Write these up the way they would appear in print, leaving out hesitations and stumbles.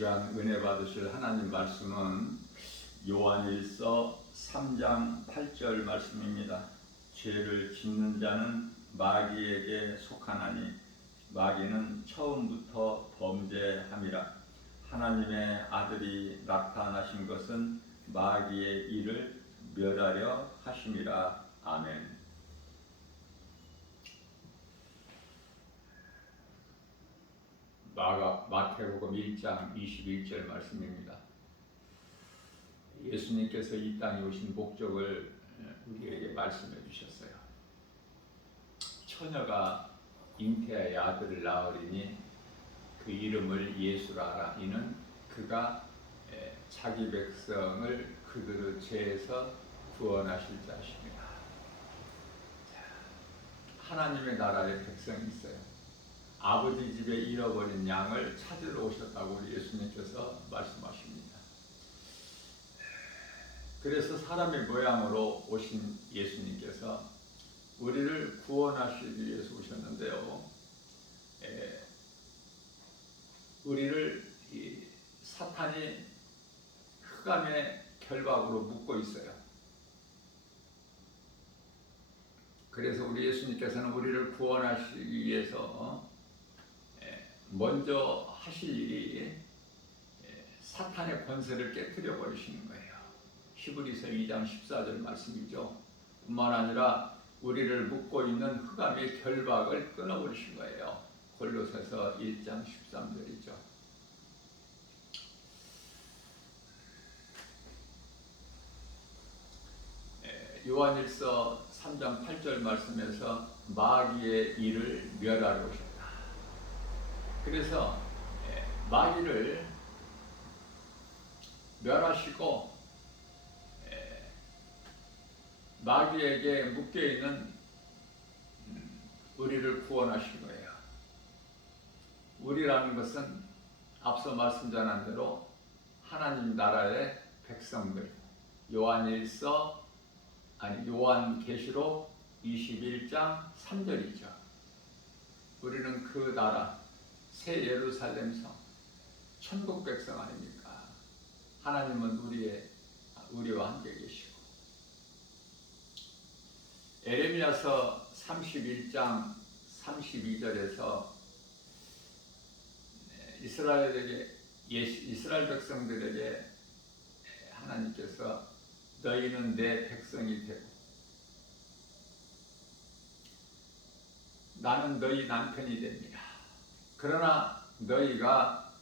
시간 은혜 받으실 하나님 말씀은 요한일서 3장 8절 말씀입니다. 죄를 짓는 자는 마귀에게 속하나니 마귀는 처음부터 범죄함이라. 하나님의 아들이 나타나신 것은 마귀의 일을 멸하려 하심이라. 아멘. 마태복음 1장 21절 말씀입니다. 예수님께서 이 땅에 오신 목적을 우리에게 말씀해 주셨어요. 처녀가 잉태하여 아들을 낳으리니 그 이름을 예수라 하라. 이는 그가 자기 백성을 그들의 죄에서 구원하실 자십니다. 하나님의 나라에 백성이 있어요. 아버지 집에 잃어버린 양을 찾으러 오셨다고 우리 예수님께서 말씀하십니다. 그래서 사람의 모양으로 오신 예수님께서 우리를 구원하시기 위해서 오셨는데요. 우리를 사탄이 흑암의 결박으로 묶고 있어요. 그래서 우리 예수님께서는 우리를 구원하시기 위해서 먼저 하실 일이 사탄의 권세를 깨뜨려 버리시는 거예요. 히브리서 2장 14절 말씀이죠. 뿐만 아니라 우리를 묶고 있는 흑암의 결박을 끊어버리신 거예요. 골로새서 1장 13절이죠. 요한일서 3장 8절 말씀에서 마귀의 일을 멸하러 오셨다. 그래서 마귀를 멸하시고 마귀에게 묶여있는 우리를 구원하신 거예요. 우리라는 것은 앞서 말씀 전한 대로 하나님 나라의 백성들. 요한계시록 21장 3절이죠. 우리는 그 나라 새 예루살렘 성, 천국 백성 아닙니까? 하나님은 우리와 함께 계시고. 에레미야서 31장 32절에서 이스라엘 백성들에게 하나님께서 너희는 내 백성이 되고 나는 너희 남편이 됩니다. 그러나 너희가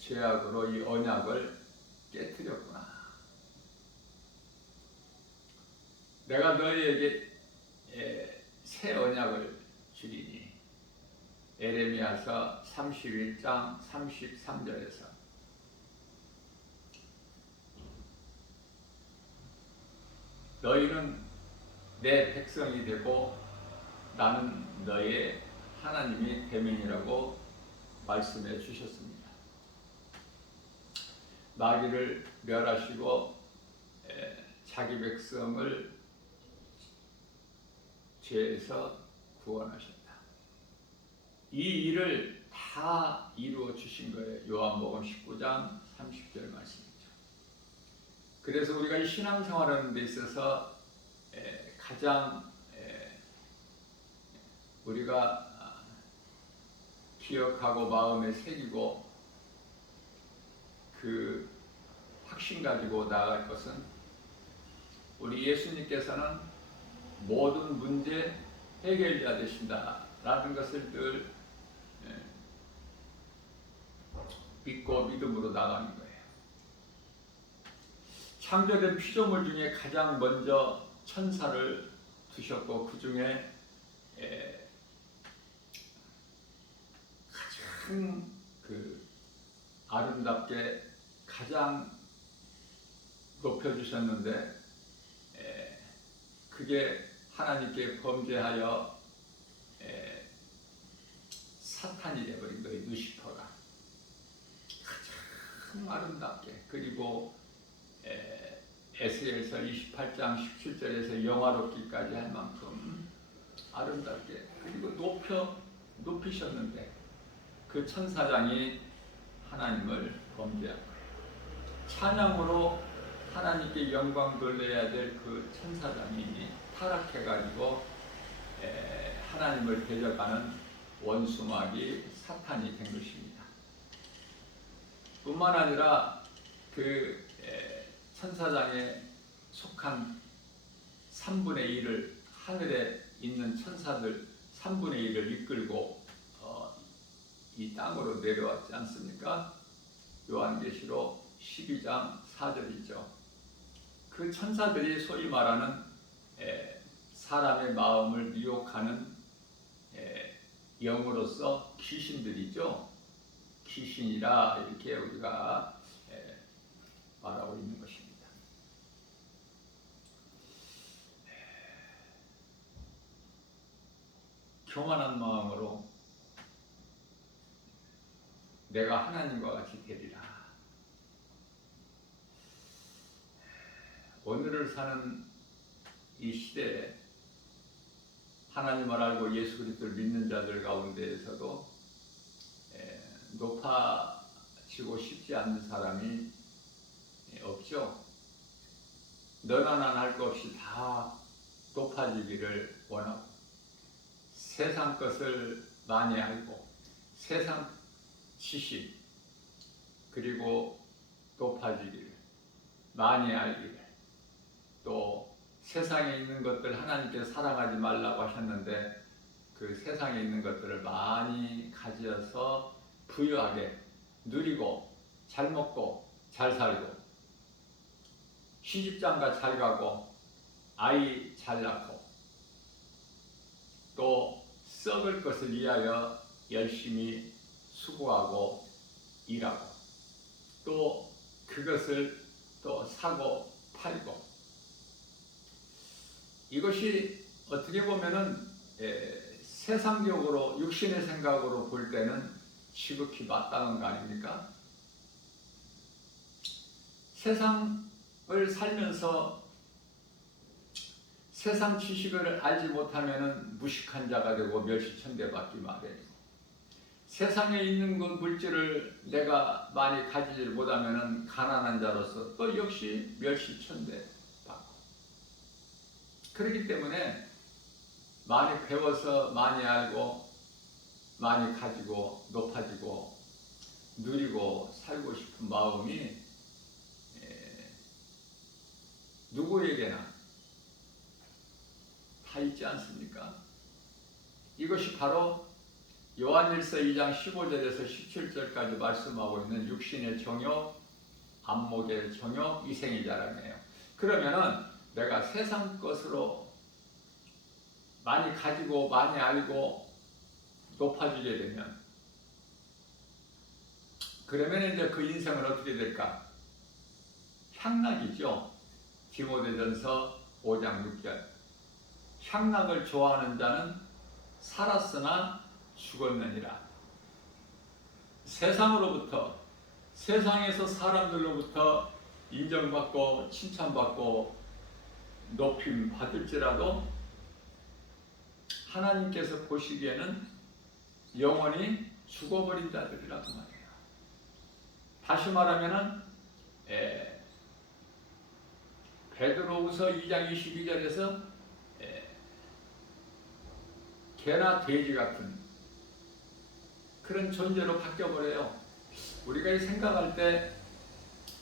죄악으로 이 언약을 깨뜨렸구나. 내가 너희에게 새 언약을 주리니. 에레미야서 31장 33절에서 너희는 내 백성이 되고 나는 너의 하나님이 되민이라고 말씀해 주셨습니다. 마귀를 멸하시고 자기 백성을 죄에서 구원하셨다. 이 일을 다 이루어 주신 거예요. 요한복음 19장 30절 말씀이죠. 그래서 우리가 이 신앙생활하는 데 있어서 가장 우리가 기억하고 마음에 새기고 그 확신 가지고 나아갈 것은 우리 예수님께서는 모든 문제 해결자 되신다라는 것을 늘 믿고 믿음으로 나가는 거예요. 창조된 피조물 중에 가장 먼저 천사를 두셨고 그 중에 가장 아름답게 가장 높여주셨는데 그게 하나님께 범죄하여 사탄이 되어버린 거예요. 루시퍼가 가장 아름답게. 그리고 에스겔서 28장 17절에서 영화롭기까지 할 만큼 아름답게 그리고 높이셨는데 그 천사장이 하나님을 범죄한 거예요. 찬양으로 하나님께 영광 돌려야 될 그 천사장이 타락해가지고 하나님을 대적하는 원수마귀 사탄이 된 것입니다. 뿐만 아니라 그 천사장에 속한 3분의 1을 하늘에 있는 천사들 3분의 1을 이끌고 이 땅으로 내려왔지 않습니까? 요한계시록 12장 4절이죠. 그 천사들이 소위 말하는 사람의 마음을 미혹하는 영으로서 귀신들이죠. 귀신이라 이렇게 우리가 말하고 있는 것입니다. 교만한 마음으로 내가 하나님과 같이 되리라. 오늘을 사는 이 시대에 하나님을 알고 예수 그리스도를 믿는 자들 가운데에서도 높아지고 싶지 않는 사람이 없죠. 너나 나나 할 것 없이 다 높아지기를 원하고 세상 것을 많이 알고 세상 지식 그리고 높아지기를 많이 알기를 또 세상에 있는 것들 하나님께서 사랑하지 말라고 하셨는데 그 세상에 있는 것들을 많이 가지어서 부유하게 누리고 잘 먹고 잘 살고 시집장가 잘 가고 아이 잘 낳고 또 썩을 것을 위하여 열심히 수고하고 일하고 또 그것을 또 사고 팔고 이것이 어떻게 보면은 세상적으로 육신의 생각으로 볼 때는 지극히 마땅한 거 아닙니까? 세상을 살면서 세상 지식을 알지 못하면은 무식한 자가 되고 멸시천대받기 마련이고 세상에 있는 그 물질을 내가 많이 가지지 못하면은 가난한 자로서 또 역시 멸시천대 그렇기 때문에 많이 배워서 많이 알고 많이 가지고 높아지고 누리고 살고 싶은 마음이 누구에게나 다 있지 않습니까? 이것이 바로 요한일서 2장 15절에서 17절까지 말씀하고 있는 육신의 정욕, 안목의 정욕, 이생의 자랑이에요. 그러면은 내가 세상 것으로 많이 가지고 많이 알고 높아지게 되면 그러면 이제 그 인생은 어떻게 될까? 향락이죠. 디모데전서 5장 6절 향락을 좋아하는 자는 살았으나 죽었느니라. 세상으로부터 세상에서 사람들로부터 인정받고 칭찬받고 높임 받을지라도 하나님께서 보시기에는 영원히 죽어버린 자들이라고 말해요. 다시 말하면은 베드로후서 2장 22절에서 개나 돼지 같은 그런 존재로 바뀌어버려요. 우리가 생각할 때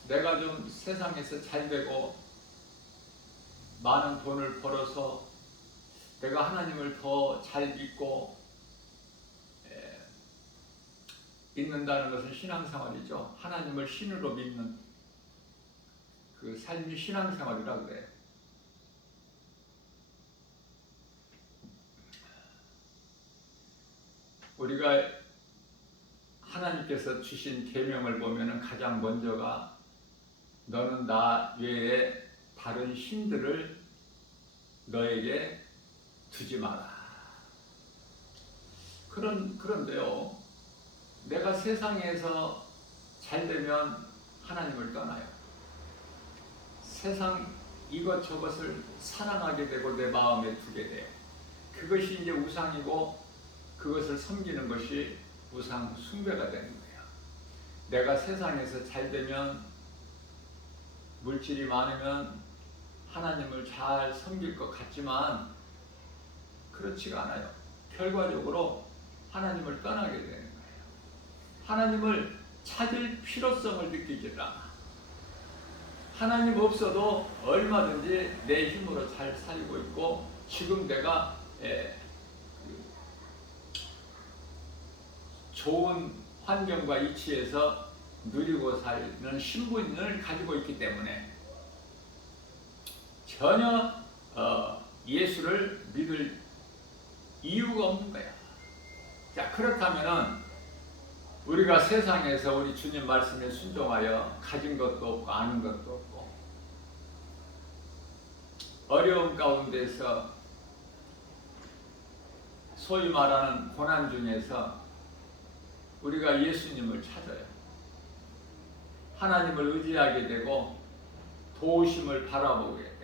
내가 좀 세상에서 잘 되고 많은 돈을 벌어서 내가 하나님을 더 잘 믿고 믿는다는 것은 신앙생활이죠. 하나님을 신으로 믿는 그 삶이 신앙생활이라고 그래요. 우리가 하나님께서 주신 계명을 보면은 가장 먼저가 너는 나 외에 다른 신들을 너에게 두지 마라. 그런데요, 내가 세상에서 잘 되면 하나님을 떠나요. 세상 이것저것을 사랑하게 되고 내 마음에 두게 돼요. 그것이 이제 우상이고 그것을 섬기는 것이 우상 숭배가 되는 거예요. 내가 세상에서 잘 되면, 물질이 많으면 하나님을 잘 섬길 것 같지만 그렇지가 않아요. 결과적으로 하나님을 떠나게 되는 거예요. 하나님을 찾을 필요성을 느끼질 않아. 하나님 없어도 얼마든지 내 힘으로 잘 살고 있고, 지금 내가 좋은 환경과 위치에서 누리고 사는 신분을 가지고 있기 때문에 전혀 예수를 믿을 이유가 없는 거야. 자, 그렇다면은 우리가 세상에서 우리 주님 말씀에 순종하여 가진 것도 없고 아는 것도 없고 어려움 가운데서 소위 말하는 고난 중에서 우리가 예수님을 찾아요. 하나님을 의지하게 되고 도우심을 바라보게 되고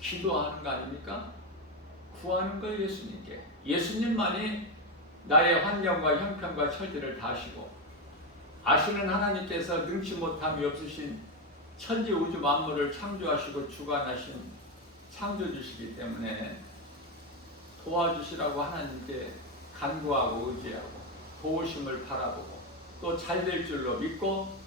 기도하는 거 아닙니까? 구하는 거예요. 예수님께. 예수님만이 나의 환경과 형편과 처지를 다 아시고, 아시는 하나님께서 능치 못함이 없으신 천지 우주 만물을 창조하시고 주관하신 창조주시기 때문에 도와주시라고 하나님께 간구하고 의지하고 도우심을 바라보고 또 잘 될 줄로 믿고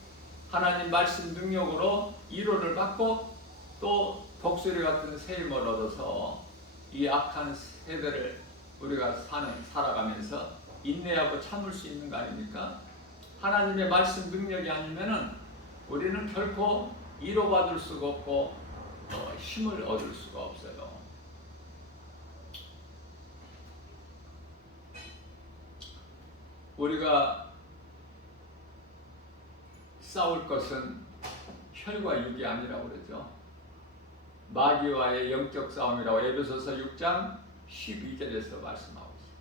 하나님 말씀 능력으로 위로를 받고 또 독수리 같은 새 힘을 얻어서 이 악한 세대를 우리가 살아가면서 인내하고 참을 수 있는 거 아닙니까? 하나님의 말씀 능력이 아니면은 우리는 결코 위로받을 수가 없고 힘을 얻을 수가 없어요. 우리가 싸울 것은 혈과 육이 아니라고 그러죠. 마귀와의 영적 싸움이라고 에베소서 6장 12절에서 말씀하고 있습니다.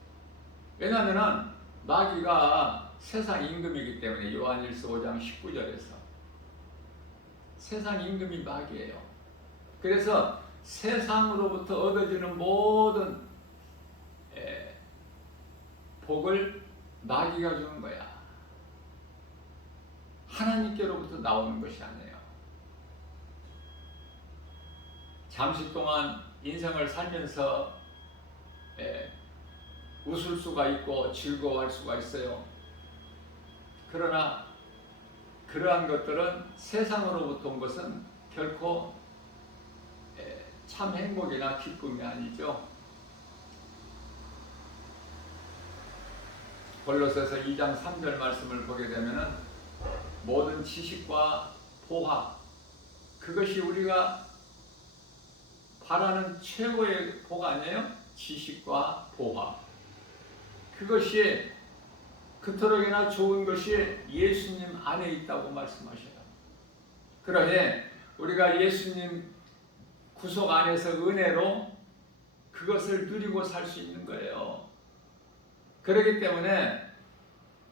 왜냐하면 마귀가 세상 임금이기 때문에 요한일서 5장 19절에서 세상 임금이 마귀예요. 그래서 세상으로부터 얻어지는 모든 복을 마귀가 주는 거야. 하나님께로부터 나오는 것이 아니에요. 잠시 동안 인생을 살면서 웃을 수가 있고 즐거워할 수가 있어요. 그러나 그러한 것들은 세상으로부터 온 것은 결코 참 행복이나 기쁨이 아니죠. 골로새서 2장 3절 말씀을 보게 되면은 모든 지식과 보화, 그것이 우리가 바라는 최고의 복 아니에요? 지식과 보화. 그것이 그토록이나 좋은 것이 예수님 안에 있다고 말씀하셔요. 그러해 우리가 예수님 구속 안에서 은혜로 그것을 누리고 살 수 있는 거예요. 그렇기 때문에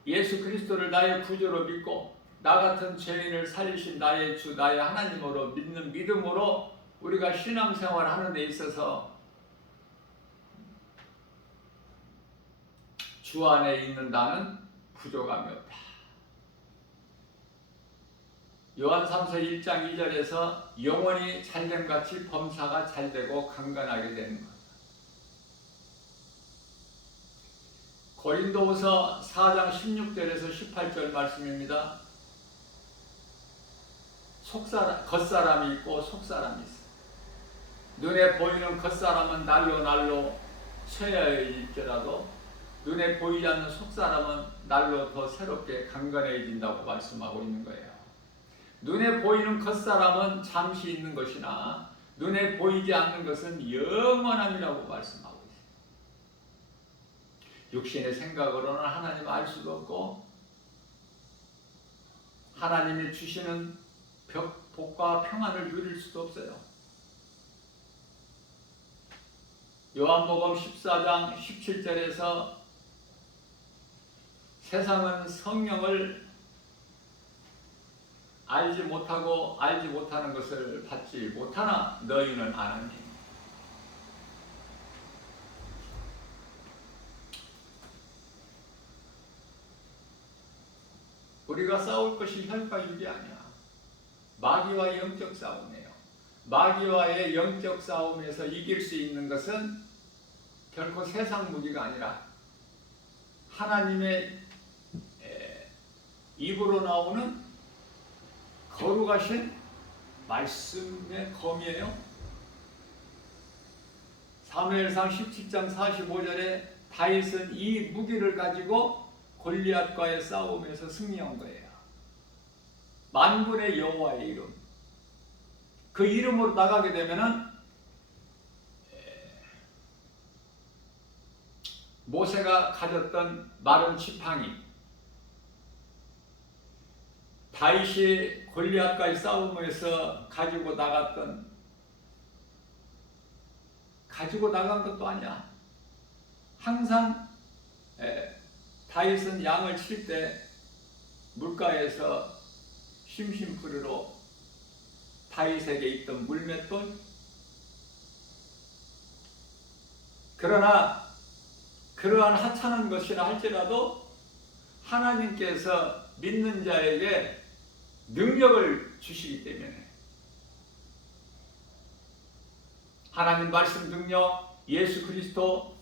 예수 그리스도를 나의 구주로 믿고 나 같은 죄인을 살리신 나의 주, 나의 하나님으로 믿는 믿음으로 우리가 신앙생활 하는 데 있어서 주 안에 있는 나는 부족함이 없다. 요한 3서 1장 2절에서 영혼이 잘됨같이 범사가 잘되고 강건하게 되는 것. 고린도후서 4장 16절에서 18절 말씀입니다. 겉사람이 있고 속사람이 있어. 눈에 보이는 겉사람은 날로 날로 쇠해질지라도 눈에 보이지 않는 속사람은 날로 더 새롭게 강건해진다고 말씀하고 있는 거예요. 눈에 보이는 겉사람은 잠시 있는 것이나 눈에 보이지 않는 것은 영원함이라고 말씀하고 있어요. 육신의 생각으로는 하나님을 알 수도 없고 하나님이 주시는 복과 평안을 누릴 수도 없어요. 요한복음 14장 17절에서 세상은 성령을 알지 못하고 알지 못하는 것을 받지 못하나 너희는 아느니. 우리가 싸울 것이 혈과 육이 아니야. 마귀와의 영적 싸움이에요. 마귀와의 영적 싸움에서 이길 수 있는 것은 결코 세상 무기가 아니라 하나님의 입으로 나오는 거룩하신 말씀의 검이에요. 사무엘상 17장 45절에 다윗은 이 무기를 가지고 골리앗과의 싸움에서 승리한 거예요. 만군의 여호와의 이름. 그 이름으로 나가게 되면은 모세가 가졌던 마른 지팡이, 다윗이 골리앗과의 싸움에서 가지고 나간 것도 아니야. 항상 다윗은 양을 칠 때 물가에서 심심풀이로 다윗에게 있던 물맷돌. 그러나 그러한 하찮은 것이라 할지라도 하나님께서 믿는 자에게 능력을 주시기 때문에 하나님 말씀 능력, 예수 그리스도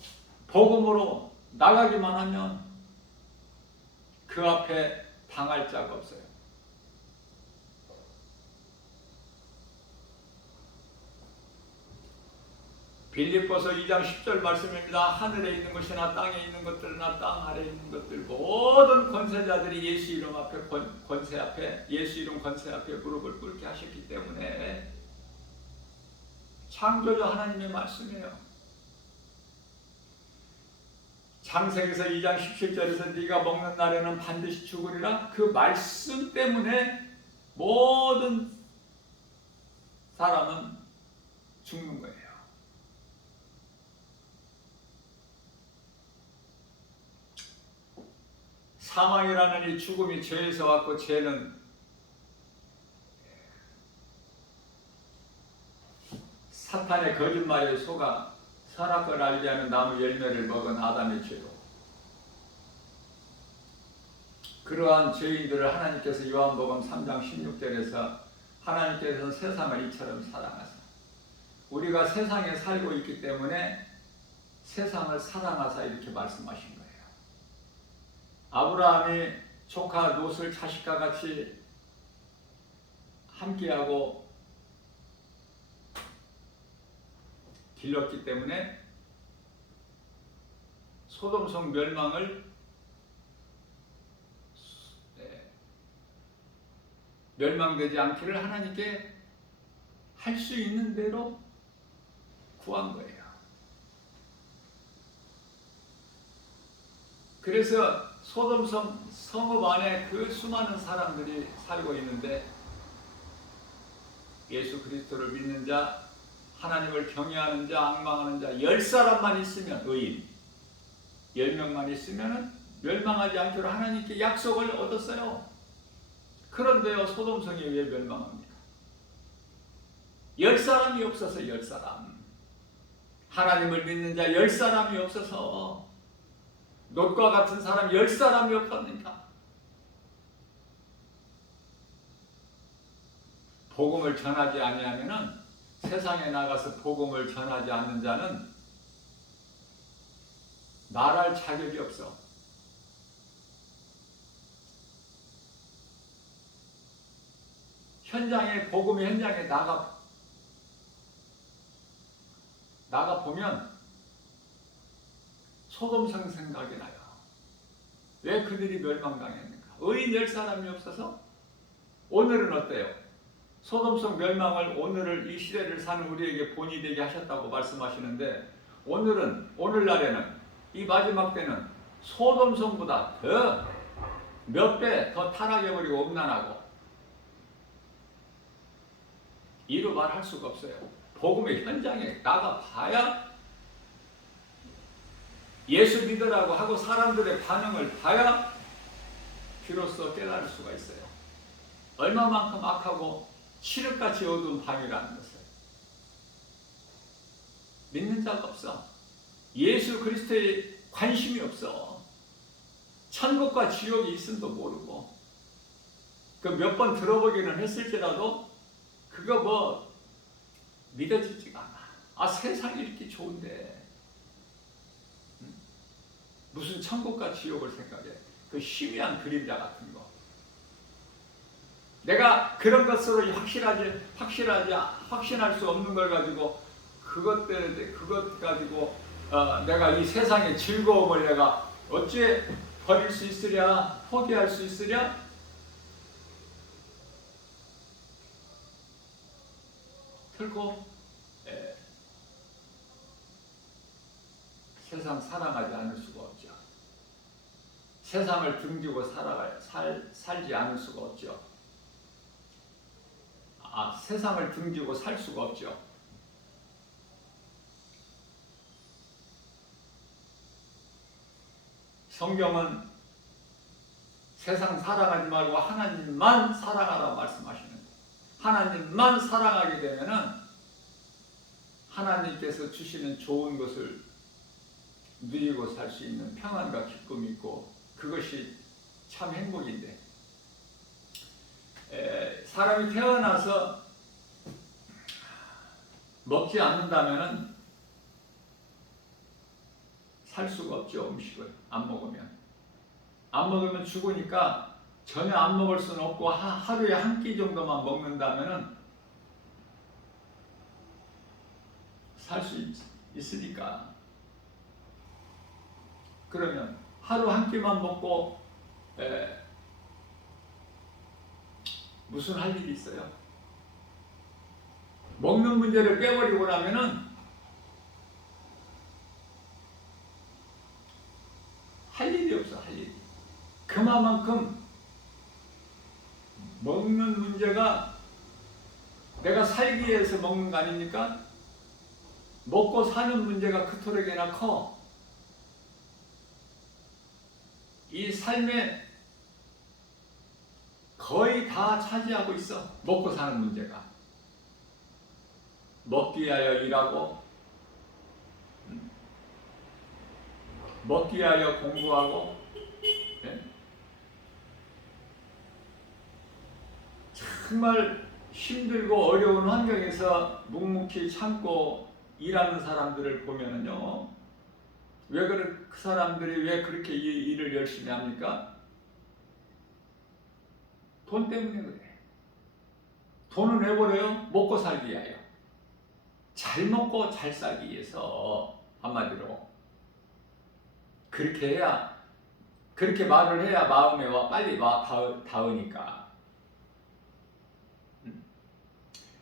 복음으로 나가기만 하면 그 앞에 당할 자가 없어요. 빌립보서 2장 10절 말씀입니다. 하늘에 있는 것이나 땅에 있는 것들이나 땅 아래에 있는 것들 모든 권세자들이 예수 이름 앞에 권세 앞에 예수 이름 권세 앞에 무릎을 꿇게 하셨기 때문에 창조주 하나님의 말씀이에요. 창세기서 2장 17절에서 네가 먹는 날에는 반드시 죽으리라. 그 말씀 때문에 모든 사람은 죽는 거예요. 사망이라는 이 죽음이 죄에서 왔고, 죄는 사탄의 거짓말에 속아 선악을 알지 않은 나무 열매를 먹은 아담의 죄로, 그러한 죄인들을 하나님께서 요한복음 3장 16절에서 하나님께서는 세상을 이처럼 사랑하사, 우리가 세상에 살고 있기 때문에 세상을 사랑하사 이렇게 말씀하신 거예요. 아브라함이 조카 롯을 자식과 같이 함께하고 길렀기 때문에 소돔성 멸망을 멸망되지 않기를 하나님께 할 수 있는 대로 구한 거예요. 그래서 소돔성 성읍 안에 그 수많은 사람들이 살고 있는데, 예수 그리스도를 믿는 자, 하나님을 경외하는 자, 앙망하는 자 10사람만 있으면, 의인 10명만 있으면 멸망하지 않기로 하나님께 약속을 얻었어요. 그런데요, 소돔성이 왜 멸망합니까? 10사람이 없어서. 10사람, 하나님을 믿는 자 10사람이 없어서. 롯과 같은 사람 10사람이 없었는가? 복음을 전하지 아니하면은, 세상에 나가서 복음을 전하지 않는 자는 말할 자격이 없어. 현장에, 복음의 현장에 나가 보면 소돔성 생각이 나요. 왜 그들이 멸망당했는가? 의인 10사람이 없어서. 오늘은 어때요? 소돔성 멸망을 오늘을, 이 시대를 사는 우리에게 본이 되게 하셨다고 말씀하시는데, 오늘날에는, 이 마지막 때는 소돔성보다 더 몇 배 더 타락해버리고 음란하고, 이루 말할 수가 없어요. 복음의 현장에 나가 봐야, 예수 믿으라고 하고 사람들의 반응을 봐야 비로소 깨달을 수가 있어요. 얼마만큼 악하고 칠흑같이 어두운 밤이라는 것을. 믿는 자가 없어. 예수 그리스도에 관심이 없어. 천국과 지옥이 있음도 모르고 그 몇 번 들어보기는 했을지라도 그거 뭐 믿어지지가 않아. 아, 세상이 이렇게 좋은데 무슨 천국과 지옥을 생각해. 그 희미한 그림자 같은 거. 내가 그런 것으로 확신할 수 없는 걸 가지고 그것 가지고 내가 이 세상의 즐거움을 내가 어찌 버릴 수 있으랴, 포기할 수 있으랴? 결코 세상 사랑하지 않을 수가 없죠. 세상을 등지고 살지 않을 수가 없죠. 세상을 등지고 살 수가 없죠. 성경은 세상 사랑하지 말고 하나님만 사랑하라고 말씀하시는데, 하나님만 사랑하게 되면은 하나님께서 주시는 좋은 것을 누리고 살 수 있는 평안과 기쁨이 있고, 그것이 참 행복인데, 사람이 태어나서 먹지 않는다면은 살 수가 없죠. 음식을 안 먹으면 죽으니까 전혀 안 먹을 수는 없고, 하루에 한 끼 정도만 먹는다면은 살 수 있으니까. 그러면 하루 한 끼만 먹고 무슨 할 일이 있어요? 먹는 문제를 빼버리고 나면은 할 일이 없어. 할 일이. 그만큼 먹는 문제가 내가 살기 위해서 먹는 거 아닙니까? 먹고 사는 문제가 그토록이나 커. 이 삶에 거의 다 차지하고 있어. 먹고 사는 문제가. 먹기 위하여 일하고, 먹기 위하여 공부하고, 정말 힘들고 어려운 환경에서 묵묵히 참고 일하는 사람들을 보면은요, 그 사람들이 왜 그렇게 일을 열심히 합니까? 돈 때문에 그래. 돈을 왜 벌어요? 먹고 살기 위하여. 잘 먹고 잘 살기 위해서. 한마디로 그렇게 말을 해야 마음에 빨리 닿으니까.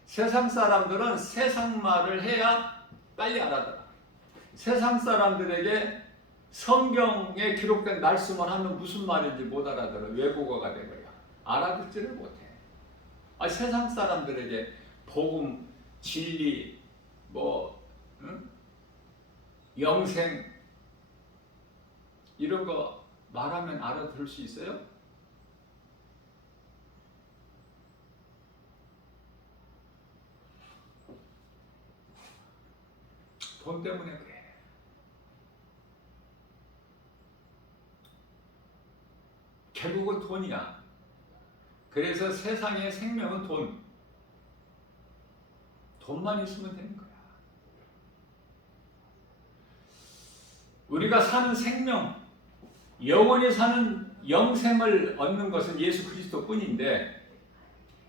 세상 사람들은 세상 말을 해야 빨리 알아들어. 세상 사람들에게 성경에 기록된 말씀을 하면 무슨 말인지 못 알아들어. 외국어가 돼버려. 알아듣지를 못해. 세상 사람들에게 복음, 진리, 영생 이런 거 말하면 알아들을 수 있어요? 돈 때문에 그래. 결국은 돈이야. 그래서 세상의 생명은 돈만 있으면 되는 거야. 우리가 사는 생명, 영원히 사는 영생을 얻는 것은 예수 그리스도 뿐인데,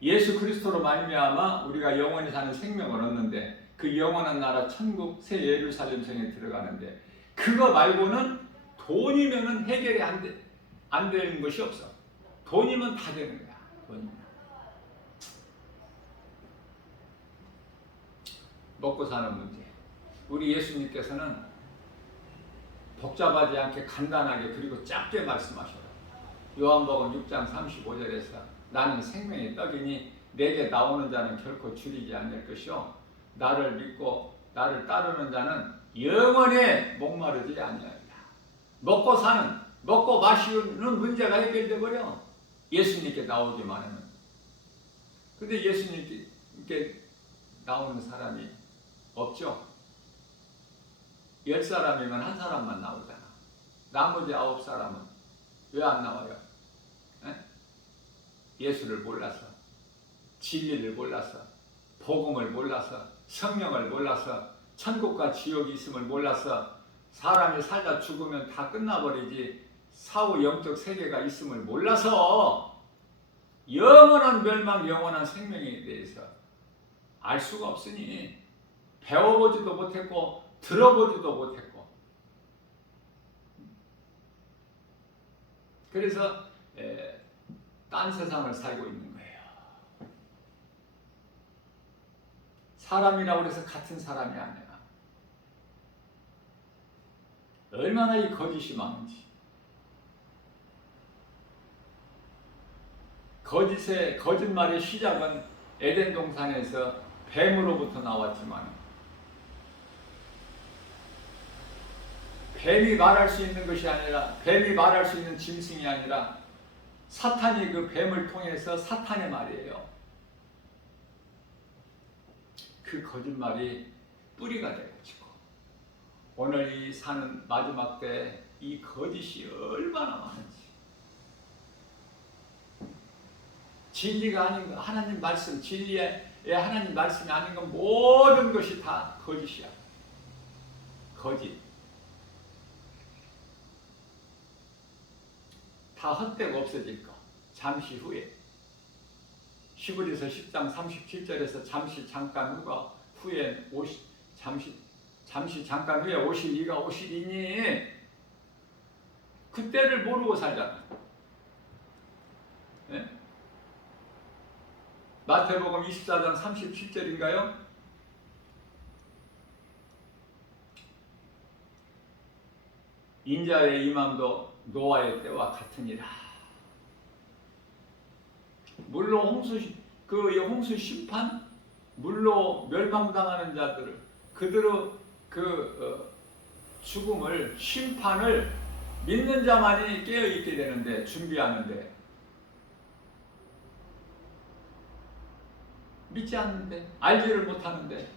예수 그리스도로 말미암아 우리가 영원히 사는 생명을 얻는데, 그 영원한 나라 천국 새 예루살렘 성에 들어가는데, 그거 말고는 돈이면은 해결이 안 되는 것이 없어. 돈이면 다 되는 거야. 돈이면. 먹고 사는 문제. 우리 예수님께서는 복잡하지 않게 간단하게 그리고 짧게 말씀하셔요. 요한복음 6장 35절에서 나는 생명의 떡이니 내게 나오는 자는 결코 줄이지 않을 것이요 나를 믿고 나를 따르는 자는 영원히 목마르지 아니하리라. 먹고 마시는 문제가 해결돼 버려. 예수님께 나오기만 하면. 근데 예수님께 나오는 사람이 없죠. 10사람이면 한 사람만 나오잖아. 나머지 9사람은 왜 안 나와요? 예수를 몰라서, 진리를 몰라서, 복음을 몰라서, 성령을 몰라서, 천국과 지옥이 있음을 몰라서, 사람이 살다 죽으면 다 끝나버리지 사후 영적 세계가 있음을 몰라서 영원한 멸망, 영원한 생명에 대해서 알 수가 없으니 배워보지도 못했고 들어보지도 못했고, 그래서 딴 세상을 살고 있는 거예요. 사람이라고 해서 같은 사람이 아니라 얼마나 이 거짓이 많은지. 거짓말의 시작은 에덴 동산에서 뱀으로부터 나왔지만, 뱀이 말할 수 있는 것이 아니라, 뱀이 말할 수 있는 짐승이 아니라 사탄이 그 뱀을 통해서 사탄의 말이에요. 그 거짓말이 뿌리가 되고 있고, 오늘 이 사는 마지막 때 이 거짓이 얼마나 많은지. 진리가 아닌 거, 하나님 말씀, 진리의 하나님 말씀이 아닌 건 모든 것이 다 거짓이야. 거짓. 다 헛되고 없어질 거. 잠시 후에. 히브리서 10장 37절에서 잠시 잠깐 후에 잠시 잠깐 후에 오실 이가 오시리니, 그때를 모르고 살잖아. 네? 마태복음 24장 37절인가요? 인자의 임함도 노아의 때와 같으니라. 물로 홍수 심판, 물로 멸망당하는 자들을, 그들의 죽음을, 심판을 믿는 자만이 깨어있게 되는데, 준비하는데, 믿지 않는데, 알지를 못하는데,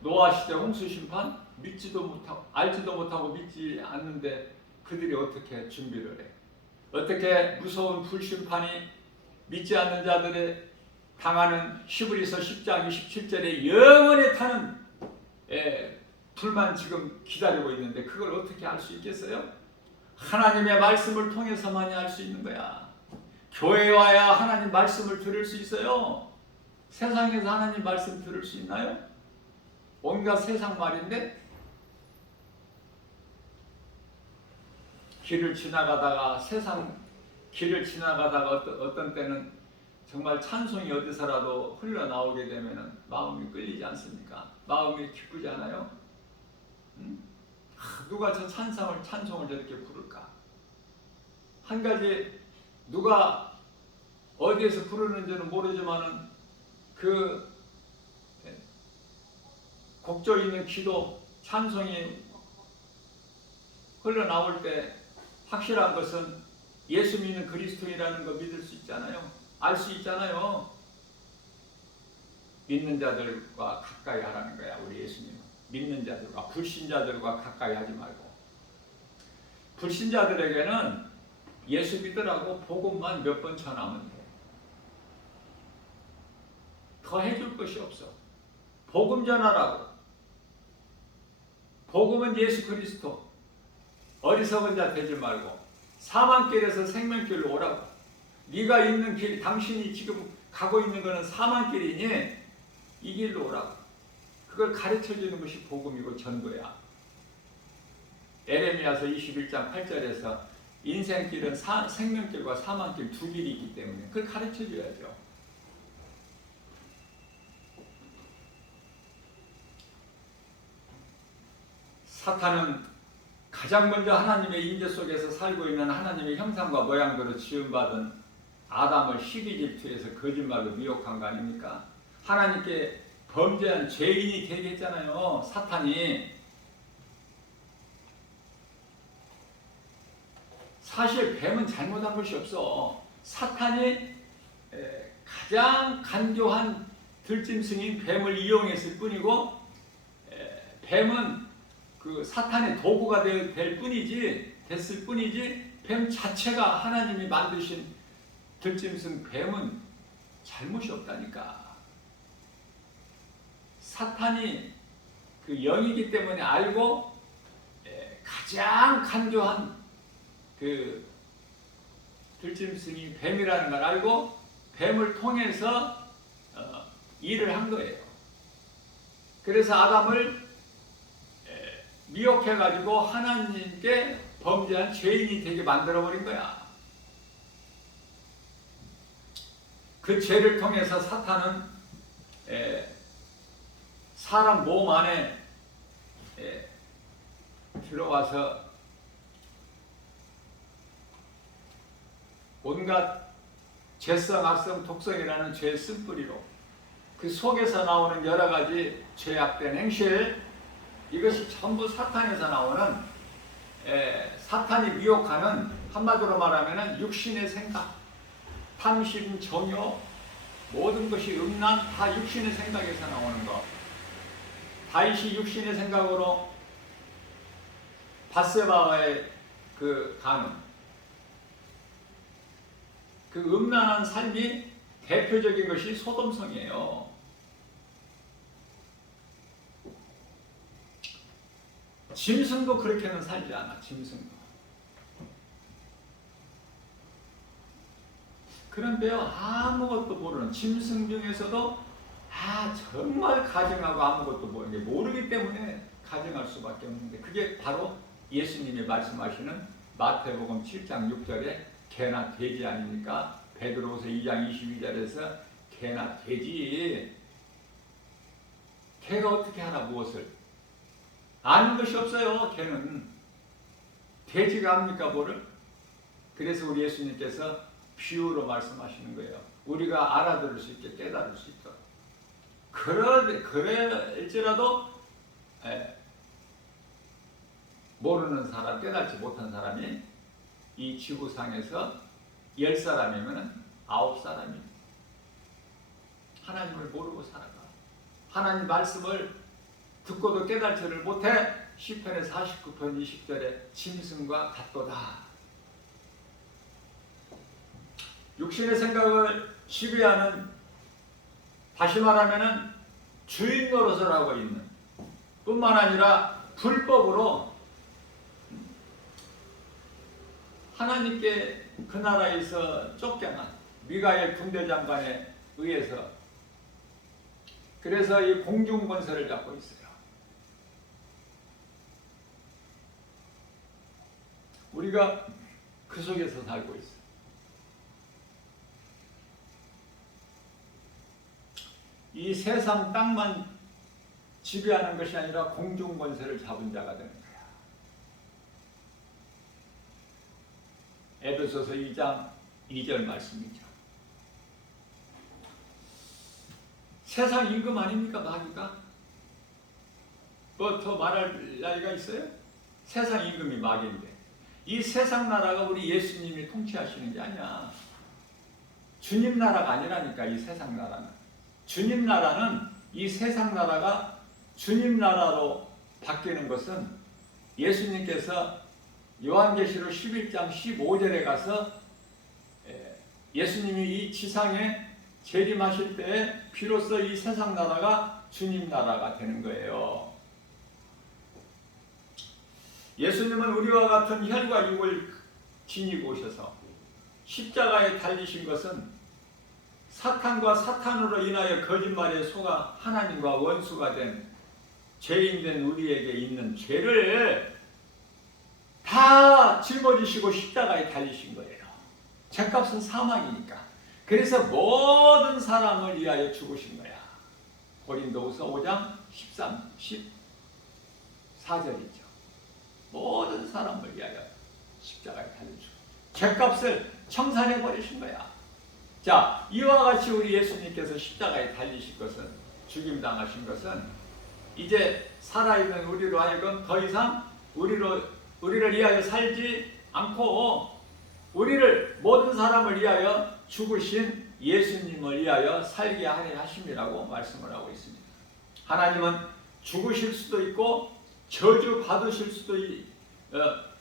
노아 시대 홍수 심판 믿지도 못하고, 알지도 못하고 믿지 않는데 그들이 어떻게 준비를 해? 어떻게 무서운 불심판이 믿지 않는 자들의 당하는 히브리서 10장 27절에 영원히 타는 불만 지금 기다리고 있는데, 그걸 어떻게 알 수 있겠어요? 하나님의 말씀을 통해서만이 알 수 있는 거야. 교회에 와야 하나님 말씀을 들을 수 있어요. 세상에서 하나님 말씀 들을 수 있나요? 온갖 세상 말인데, 길을 지나가다가 어떤 때는 정말 찬송이 어디서라도 흘러나오게 되면 마음이 끌리지 않습니까? 마음이 기쁘지 않아요? 누가 저 찬송을 저렇게 부를까? 한 가지, 누가 어디에서 부르는지는 모르지만은 그 곡조 있는 기도, 찬송이 흘러나올 때 확실한 것은 예수 믿는 그리스도인이라는 거 믿을 수 있잖아요. 알 수 있잖아요. 믿는 자들과 가까이 하라는 거야, 우리 예수님은. 믿는 자들과, 불신자들과 가까이 하지 말고. 불신자들에게는 예수 믿으라고 복음만 몇 번 전하면 돼. 더 해줄 것이 없어. 복음 전하라고. 복음은 예수 그리스도. 어리석은 자 되지 말고 사망길에서 생명길로 오라고. 네가 있는 길, 당신이 지금 가고 있는 것은 사망길이니 이 길로 오라고. 그걸 가르쳐주는 것이 복음이고 전도야. 에레미야서 21장 8절에서 인생길은 생명길과 사망길 두 길이 있기 때문에 그걸 가르쳐줘야죠. 사탄은 가장 먼저 하나님의 임재 속에서 살고 있는 하나님의 형상과 모양대로 지음받은 아담을 시기질투해서 거짓말로 미혹한 거 아닙니까? 하나님께 범죄한 죄인이 되게 했잖아요, 사탄이. 사실 뱀은 잘못한 것이 없어. 사탄이 가장 간교한 들짐승인 뱀을 이용했을 뿐이고, 뱀은 그 사탄의 도구가 됐을 뿐이지 뱀 자체가 하나님이 만드신 들짐승 뱀은 잘못이 없다니까. 사탄이 그 영이기 때문에 알고 가장 간교한 그 들짐승이 뱀이라는 걸 알고 뱀을 통해서 일을 한 거예요. 그래서 아담을 미혹해가지고 하나님께 범죄한 죄인이 되게 만들어버린 거야. 그 죄를 통해서 사탄은 사람 몸 안에 들어와서 온갖 죄성, 악성, 독성이라는 죄의 쓴뿌리로 그 속에서 나오는 여러 가지 죄악된 행실, 이것이 전부 사탄에서 나오는 사탄이 미혹하는, 한마디로 말하면 육신의 생각, 탐심, 정욕, 모든 것이 음란, 다 육신의 생각에서 나오는 것. 다윗이 육신의 생각으로 밧세바와의 그 간음, 그 음란한 삶이 대표적인 것이 소돔성이에요. 짐승도 그렇게는 살지 않아. 짐승도. 그런데요, 아무것도 모르는 짐승 중에서도 정말 가증하고 아무것도 모르기 때문에 가증할 수밖에 없는데, 그게 바로 예수님이 말씀하시는 마태복음 7장 6절에 개나 돼지 아닙니까? 베드로후서 2장 22절에서 개나 돼지. 개가 어떻게 하나 무엇을? 아는 것이 없어요. 개는. 돼지가 합니까 뭐를? 그래서 우리 예수님께서 비유로 말씀하시는 거예요. 우리가 알아들을 수 있게, 깨달을 수 있도록. 그럴지라도 모르는 사람, 깨닫지 못한 사람이 이 지구상에서 10사람이면 9사람이 하나님을 모르고 살아가. 하나님 말씀을 듣고도 깨달지를 못해. 시편의 49편 20절에 짐승과 같도다. 육신의 생각을 지배하는, 다시 말하면 주인 노릇을 하고 있는, 뿐만 아니라 불법으로 하나님께 그 나라에서 쫓겨난 미가엘 군대장관에 의해서, 그래서 이 공중권세를 잡고 있어요. 우리가 그 속에서 살고 있어요. 이 세상 땅만 지배하는 것이 아니라 공중권세를 잡은 자가 되는 거야. 에베소서 2장 2절 말씀이죠. 세상 임금 아닙니까 마귀가? 뭐 더 말할 나이가 있어요? 세상 임금이 마귀인데, 이 세상 나라가 우리 예수님이 통치하시는 게 아니야. 주님 나라가 아니라니까. 이 세상 나라는, 주님 나라는, 이 세상 나라가 주님 나라로 바뀌는 것은 예수님께서 요한계시록 11장 15절에 가서 예수님이 이 지상에 재림하실 때에 비로소 이 세상 나라가 주님 나라가 되는 거예요. 예수님은 우리와 같은 혈과 육을 지니고 오셔서 십자가에 달리신 것은 사탄과 사탄으로 인하여 거짓말에 속아 하나님과 원수가 된 죄인된 우리에게 있는 죄를 다 짊어지시고 십자가에 달리신 거예요. 죄값은 사망이니까. 그래서 모든 사람을 위하여 죽으신 거야. 고린도후서 5장 14절이죠. 모든 사람을 위하여 십자가에 달려주고 죄값을 청산해 버리신 거야. 자, 이와 같이 우리 예수님께서 십자가에 달리신 것은, 죽임당하신 것은 이제 살아있는 우리로 하여금 더 이상 우리를 위하여 살지 않고 우리를, 모든 사람을 위하여 죽으신 예수님을 위하여 살게 하려 하심이라고 말씀을 하고 있습니다. 하나님은 죽으실 수도 있고 저주 받으실 수도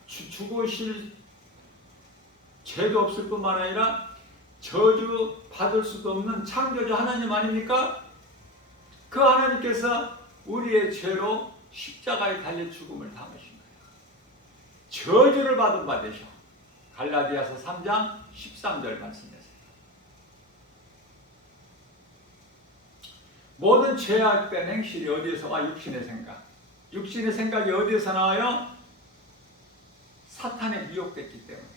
죽으실 죄도 없을 뿐만 아니라 저주 받을 수도 없는 창조주 하나님 아닙니까? 그 하나님께서 우리의 죄로 십자가에 달려 죽음을 당하신 거예요. 저주를 받은 바 되셔. 갈라디아서 3장 13절 말씀이세요. 모든 죄악된 행실이 어디에서 와? 육신의 생각. 육신의 생각이 어디에서 나와요? 사탄에 미혹됐기 때문에.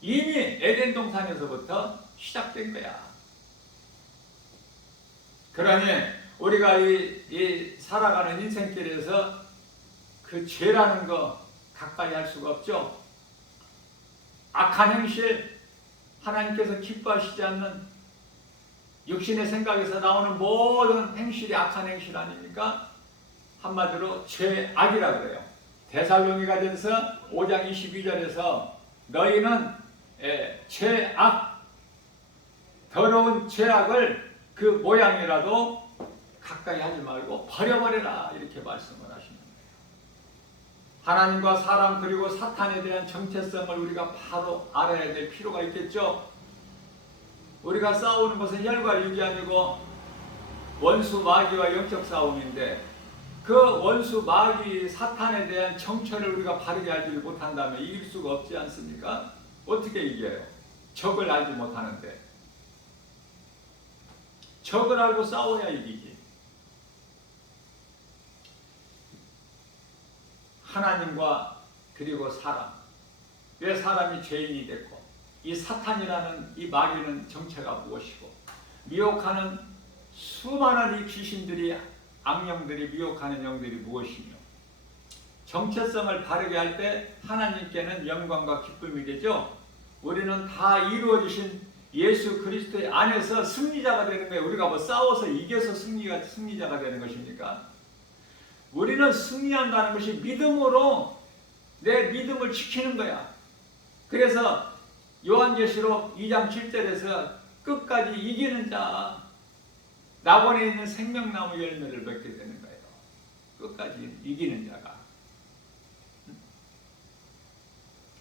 이미 에덴 동산에서부터 시작된 거야. 그러니 우리가 이 살아가는 인생길에서 그 죄라는 거 가까이 할 수가 없죠. 악한 행실, 하나님께서 기뻐하시지 않는 육신의 생각에서 나오는 모든 행실이 악한 행실 아닙니까? 한마디로 죄악이라고 그래요. 데살로니가전서 5장 22절에서 너희는 죄악, 더러운 죄악을 그 모양이라도 가까이 하지 말고 버려버려라 이렇게 말씀을 하시는 거예요. 하나님과 사람 그리고 사탄에 대한 정체성을 우리가 바로 알아야 될 필요가 있겠죠. 우리가 싸우는 것은 혈과 육이 아니고 원수 마귀와 영적 싸움인데 그 원수 마귀 사탄에 대한 정체를 우리가 바르게 알지 못한다면 이길 수가 없지 않습니까? 어떻게 이겨요? 적을 알지 못하는데. 적을 알고 싸워야 이기지. 하나님과 그리고 사람. 왜 사람이 죄인이 됐고 이 사탄이라는 이 마귀는 정체가 무엇이고 미혹하는 수많은 이 귀신들이 악령들이 미혹하는 영들이 무엇이며 정체성을 바르게 할 때 하나님께는 영광과 기쁨이 되죠. 우리는 다 이루어지신 예수 그리스도의 안에서 승리자가 되는 거예요. 우리가 뭐 싸워서 이겨서 승리자가 되는 것입니까? 우리는 승리한다는 것이 믿음으로 내 믿음을 지키는 거야. 그래서 요한계시록 2장 7절에서 끝까지 이기는 자, 낙원에 있는 생명나무 열매를 맺게 되는 거예요. 끝까지 이기는 자가.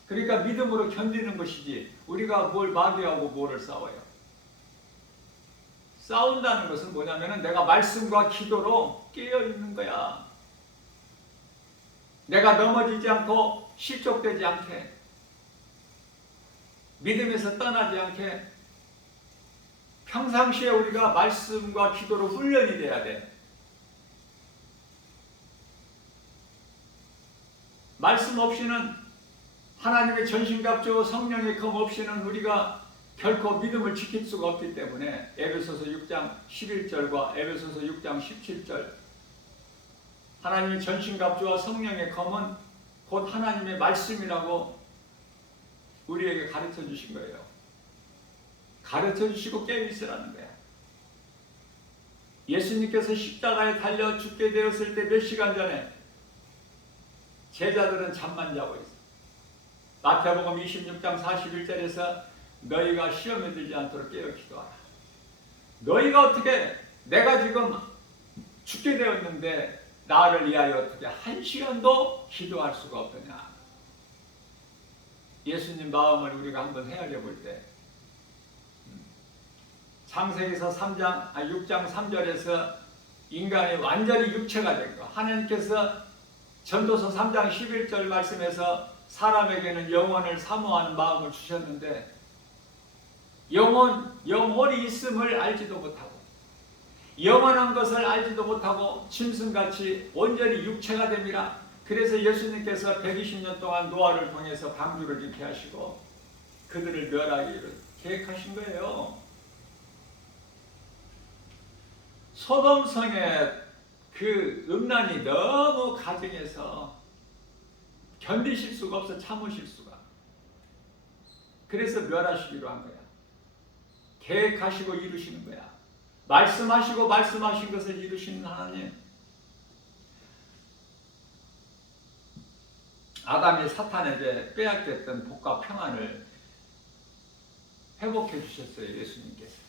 그러니까 믿음으로 견디는 것이지 우리가 뭘 마귀하고 뭐를 싸워요. 싸운다는 것은 뭐냐면 내가 말씀과 기도로 깨어있는 거야. 내가 넘어지지 않고 실족되지 않게 믿음에서 떠나지 않게 평상시에 우리가 말씀과 기도로 훈련이 돼야 돼. 말씀 없이는 하나님의 전신갑주 성령의 검 없이는 우리가 결코 믿음을 지킬 수가 없기 때문에 에베소서 6장 11절과 에베소서 6장 17절 하나님의 전신갑주와 성령의 검은 곧 하나님의 말씀이라고 우리에게 가르쳐 주신 거예요. 가르쳐 주시고 깨어있으라는 거야. 예수님께서 십자가에 달려 죽게 되었을 때 몇 시간 전에 제자들은 잠만 자고 있어. 마태복음 26장 41절에서 너희가 시험에 들지 않도록 깨어 기도하라. 너희가 어떻게 내가 지금 죽게 되었는데 나를 위하여 어떻게 한 시간도 기도할 수가 없느냐. 예수님 마음을 우리가 한번 헤아려 볼 때 창세기서 6장 3절에서 인간이 완전히 육체가 된 거. 하나님께서 전도서 3장 11절 말씀에서 사람에게는 영혼을 사모하는 마음을 주셨는데 영혼이 있음을 알지도 못하고 영원한 것을 알지도 못하고 짐승같이 온전히 육체가 됩니다. 그래서 예수님께서 120년 동안 노아를 통해서 방주를 짓게 하시고 그들을 멸하기를 계획하신 거예요. 소돔성의 그 음란이 너무 가증해서 견디실 수가 없어. 참으실 수가. 그래서 멸하시기로 한 거야. 계획하시고 이루시는 거야. 말씀하시고 말씀하신 것을 이루시는 하나님. 아담이 사탄에게 빼앗겼던 복과 평안을 회복해 주셨어요. 예수님께서.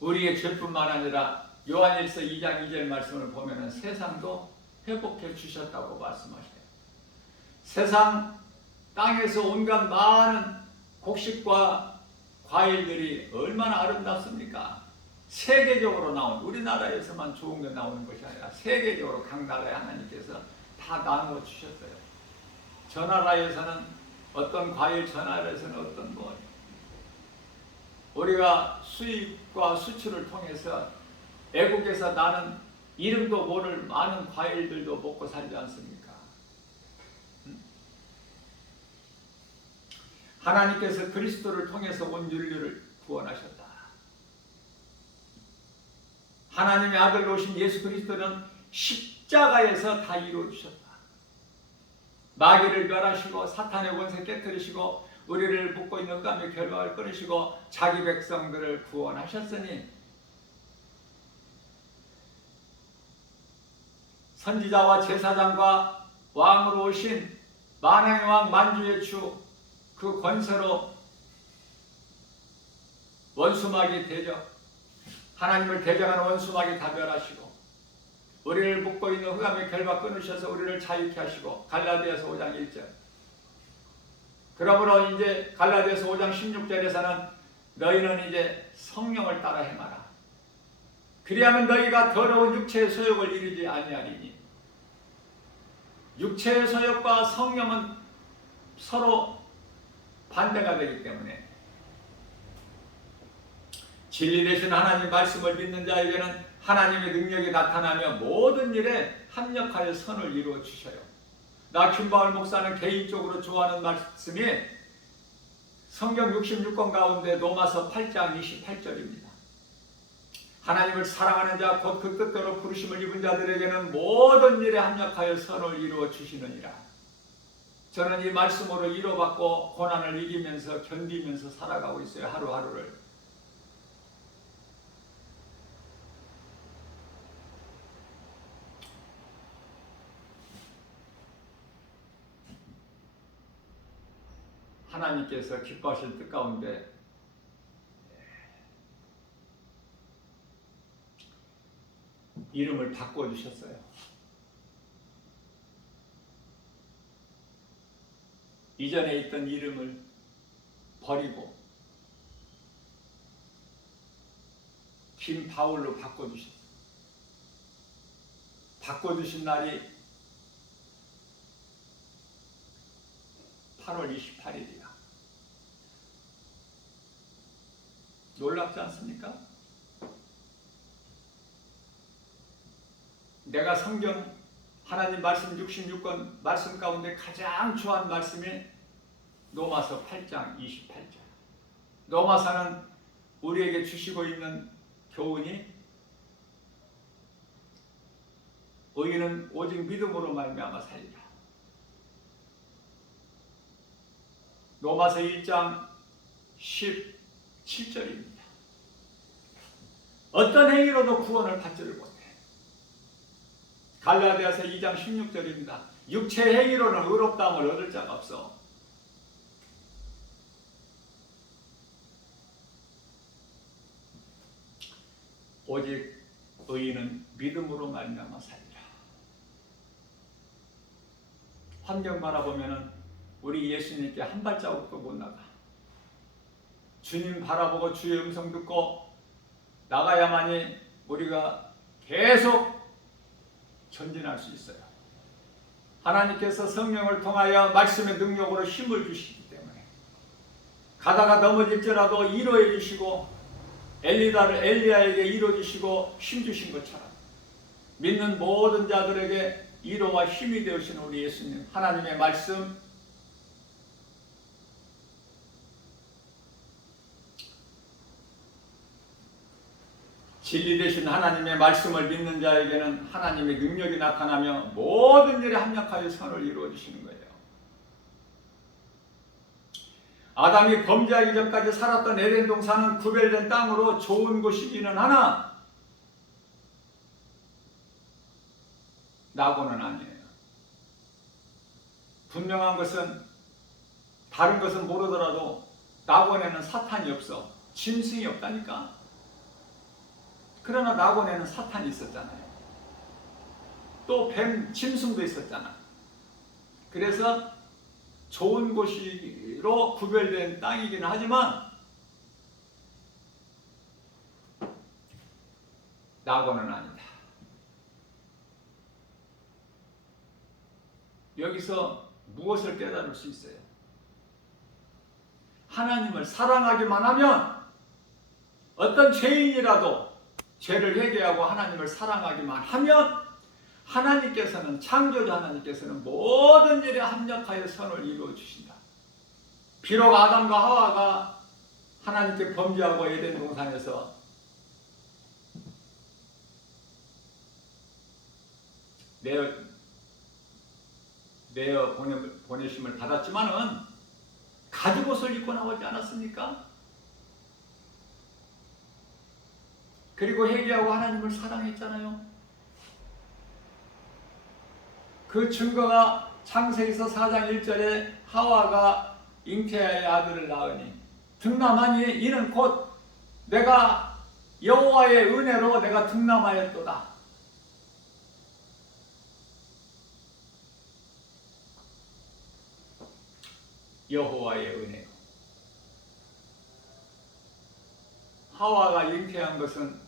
우리의 죄뿐만 아니라 요한일서 2장 2절 말씀을 보면 세상도 회복해 주셨다고 말씀하셔요. 세상 땅에서 온갖 많은 곡식과 과일들이 얼마나 아름답습니까? 세계적으로 나온, 우리나라에서만 좋은 게 나오는 것이 아니라 세계적으로 각 나라에 하나님께서 다 나누어 주셨어요. 저 나라에서는 어떤 과일, 저 나라에서는 어떤 뭐, 우리가 수입과 수출을 통해서 애국에서 나는 이름도 모를 많은 과일들도 먹고 살지 않습니까? 하나님께서 그리스도를 통해서 온 인류를 구원하셨다. 하나님의 아들로 오신 예수 그리스도는 십자가에서 다 이루어주셨다. 마귀를 멸하시고 사탄의 권세 깨뜨리시고 우리를 묶고 있는 흑암의 결박을 끊으시고 자기 백성들을 구원하셨으니 선지자와 제사장과 왕으로 오신 만왕의 왕 만주의 주 그 권세로 원수마귀 대적, 하나님을 대적하는 원수마귀 다 멸하시고 우리를 묶고 있는 흑암의 결박 끊으셔서 우리를 자유케 하시고 갈라디아서 5장 1절. 그러므로 이제 갈라디아서 5장 16절에서는 너희는 이제 성령을 따라 행하라. 그리하면 너희가 더러운 육체의 소욕을 이루지 아니하리니. 육체의 소욕과 성령은 서로 반대가 되기 때문에 진리 되신 하나님 말씀을 믿는 자에게는 하나님의 능력이 나타나며 모든 일에 합력하여 선을 이루어 주셔요. 나 김바울 목사는 개인적으로 좋아하는 말씀이 성경 66권 가운데 로마서 8장 28절입니다. 하나님을 사랑하는 자 곧 그 뜻대로 부르심을 입은 자들에게는 모든 일에 합력하여 선을 이루어 주시느니라. 저는 이 말씀으로 위로받고 고난을 이기면서 견디면서 살아가고 있어요. 하루하루를. 하나님께서 기뻐하실 뜻 가운데 이름을 바꿔주셨어요. 이전에 있던 이름을 버리고 김바울로 바꿔주셨어요. 바꿔주신 날이 8월 28일이야. 놀랍지 않습니까? 내가 성경 하나님 말씀 66권 말씀 가운데 가장 좋아하는 말씀이 로마서 8장 28절. 로마서는 우리에게 주시고 있는 교훈이 의인은 오직 믿음으로 말미암아 살리라. 로마서 1장 17절입니다. 어떤 행위로도 구원을 받지를 못해. 갈라디아서 2장 16절입니다. 육체 행위로는 의롭다함을 얻을 자가 없어. 오직 의인은 믿음으로 말미암아 살리라. 환경 바라보면은 우리 예수님께 한 발자국도 못 나가. 주님 바라보고 주의 음성 듣고 나가야만이 우리가 계속 전진할 수 있어요. 하나님께서 성령을 통하여 말씀의 능력으로 힘을 주시기 때문에 가다가 넘어질지라도 위로해 주시고 엘리야에게 위로 주시고 힘 주신 것처럼 믿는 모든 자들에게 위로와 힘이 되시는 우리 예수님, 하나님의 말씀 진리 되신 하나님의 말씀을 믿는 자에게는 하나님의 능력이 나타나며 모든 일에 합력하여 선을 이루어 주시는 거예요. 아담이 범죄하기 전까지 살았던 에덴 동산은 구별된 땅으로 좋은 곳이기는 하나 낙오는 아니에요. 분명한 것은 다른 것은 모르더라도 낙원에는 사탄이 없어. 짐승이 없다니까. 그러나 낙원에는 사탄이 있었잖아요. 또 뱀, 짐승도 있었잖아. 그래서 좋은 곳으로 구별된 땅이기는 하지만 낙원은 아니다. 여기서 무엇을 깨달을 수 있어요? 하나님을 사랑하기만 하면 어떤 죄인이라도 죄를 회개하고 하나님을 사랑하기만 하면 하나님께서는, 창조자 하나님께서는 모든 일에 합력하여 선을 이루어 주신다. 비록 아담과 하와가 하나님께 범죄하고 에덴 동산에서 내어 보내심을 받았지만은 가죽 옷을 입고 나오지 않았습니까? 그리고 회개하고 하나님을 사랑했잖아요. 그 증거가 창세기서 4장 1절에 하와가 잉태의 아들을 낳으니 등남하니 이는 곧 내가 여호와의 은혜로 내가 등남하였도다. 여호와의 은혜로. 하와가 잉태한 것은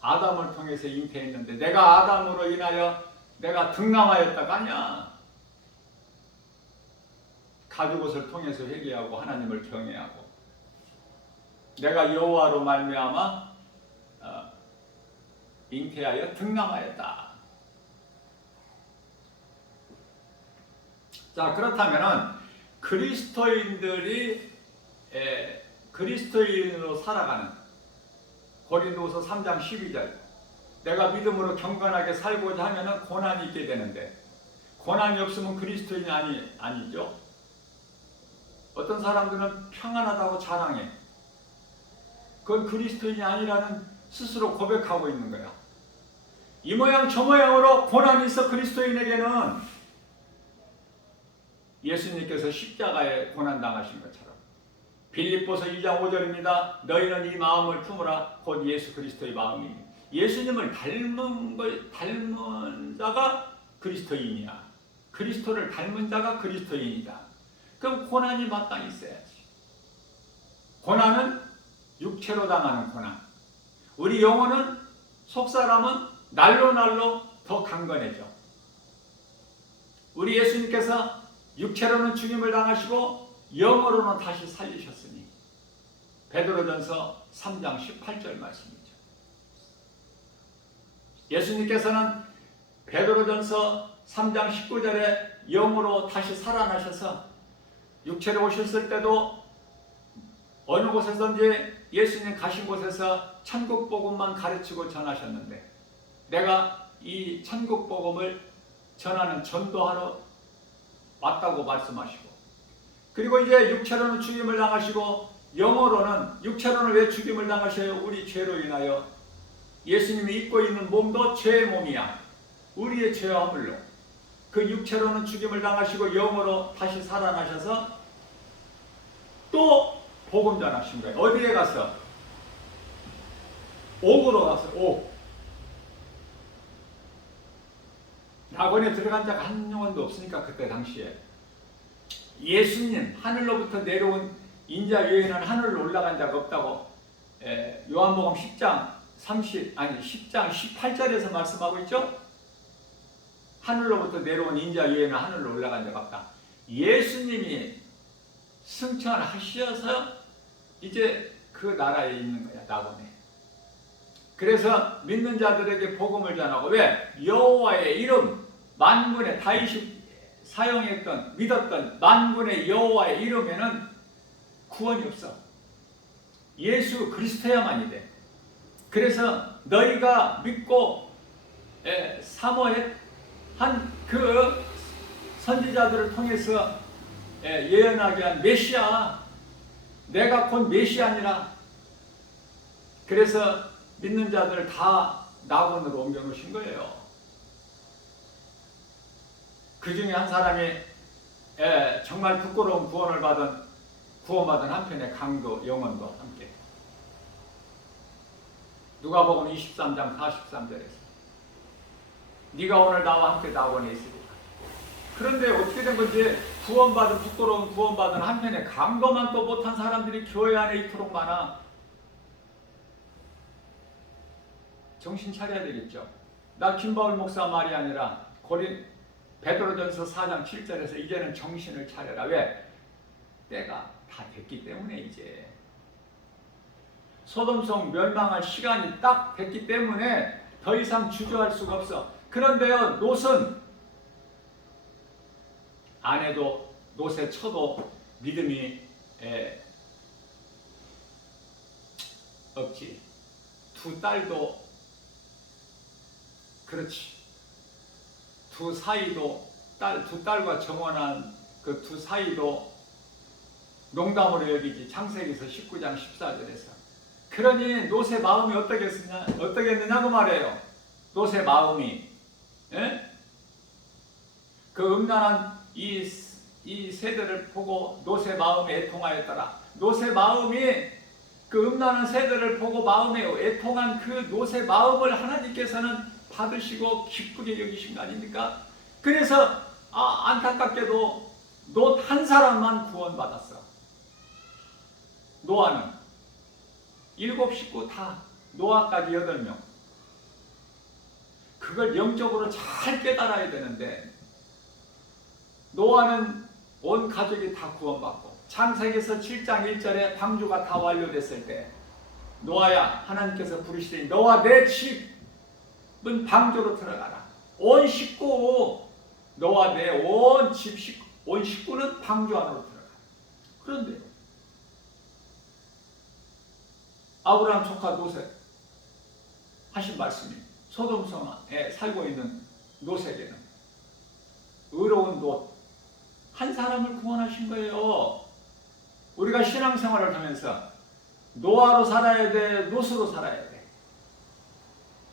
아담을 통해서 잉태했는데 내가 아담으로 인하여 내가 등남하였다가 아니야. 가죽옷을 통해서 회개하고 하나님을 경외하고 내가 여호와로 말미암아 잉태하여 등남하였다. 자, 그렇다면은 그리스도인들이 그리스도인으로 살아가는 고린도서 3장 12절 내가 믿음으로 경건하게 살고자 하면은 고난이 있게 되는데 고난이 없으면 그리스도인이 아니죠. 어떤 사람들은 평안하다고 자랑해. 그건 그리스도인이 아니라는 스스로 고백하고 있는 거야. 이 모양 저 모양으로 고난이 있어 그리스도인에게는 예수님께서 십자가에 고난당하신 것처럼 빌립보서 2장 5절입니다. 너희는 이 마음을 품으라 곧 예수 그리스도의 마음이니 예수님을 닮은 자가 그리스도인이야. 그리스도를 닮은 자가 그리스도인이다. 그럼 고난이 마땅히 있어야지. 고난은 육체로 당하는 고난. 우리 영혼은 속사람은 날로 더 강건해져. 우리 예수님께서 육체로는 죽임을 당하시고 영으로는 다시 살리셨으니 베드로전서 3장 18절 말씀이죠. 예수님께서는 베드로전서 3장 19절에 영으로 다시 살아나셔서 육체로 오셨을 때도 어느 곳에서든지 예수님 가신 곳에서 천국 복음만 가르치고 전하셨는데 내가 이 천국 복음을 전하는 전도하러 왔다고 말씀하시고 그리고 이제 육체로는 죽임을 당하시고 영어로는 육체로는 왜 죽임을 당하셔요? 우리 죄로 인하여 예수님이 입고 있는 몸도 죄의 몸이야. 우리의 죄와 허물로 그 육체로는 죽임을 당하시고 영으로 다시 살아나셔서 또 복음 전하신 거예요. 어디에 가서? 옥으로 가서 옥. 낙원에 들어간 자가 한 영혼도 없으니까 그때 당시에 예수님 하늘로부터 내려온 인자 외에는 하늘로 올라간 자가 없다고 요한복음 10장 18절에서 말씀하고 있죠. 하늘로부터 내려온 인자 외에는 하늘로 올라간 자가 없다. 예수님이 승천하셔서 이제 그 나라에 있는 거야. 낙원에. 그래서 믿는 자들에게 복음을 전하고 왜? 여호와의 이름 만군의 다윗이 사용했던 믿었던 만군의 여호와의 이름에는 구원이 없어. 예수 그리스도야만이 돼. 그래서 너희가 믿고 사모한 그 선지자들을 통해서 예언하게 한 메시아, 내가 곧 메시아니라. 그래서 믿는 자들을 다 낙원으로 옮겨놓으신 거예요. 그 중에 한 사람이 정말 부끄러운 구원받은 한편의 강도 영혼과 함께 누가복음 23장 43절에서 네가 오늘 나와 함께 낙원에 있으리라. 그런데 어떻게 된 건지 구원받은 부끄러운 구원받은 한편에 강도만 또 못한 사람들이 교회 안에 이토록 많아. 정신 차려야 되겠죠. 나 김바울 목사 말이 아니라 베드로전서 4장 7절에서 이제는 정신을 차려라. 왜? 때가 다 됐기 때문에 이제 소돔성 멸망할 시간이 딱 됐기 때문에 더 이상 주저할 수가 없어. 그런데요, 롯은 아내도 롯에 쳐도 믿음이 없지. 두 딸도 그렇지. 두 딸과 정원한 그 두 사이도 농담으로 여기지. 창세기서 19장 14절에서. 그러니 롯의 마음이 어떻겠느냐고 말해요. 롯의 마음이, 예? 그 음란한 이 세대를 보고 롯의 마음이 애통하였더라. 롯의 마음이 그 음란한 세대를 보고 마음에 애통한 그 롯의 마음을 하나님께서는 받으시고 기쁘게 여기신 거 아닙니까? 그래서 안타깝게도 롯 한 사람만 구원받았어. 노아는 7 식구 다, 노아까지 8명. 그걸 영적으로 잘 깨달아야 되는데 노아는 온 가족이 다 구원받고 창세기서 7장 1절에 방주가 다 완료됐을 때 노아야, 하나님께서 부르시더니 너와 내 집은 방주로 들어가라. 온 식구, 너와 내 온 집 식구, 온 식구는 방주 안으로 들어가. 그런데 아브라함 조카 롯에 하신 말씀이 소돔성에 살고 있는 롯에게는 의로운 롯 한 사람을 구원하신 거예요. 우리가 신앙생활을 하면서 노아로 살아야 돼, 롯으로 살아야 돼.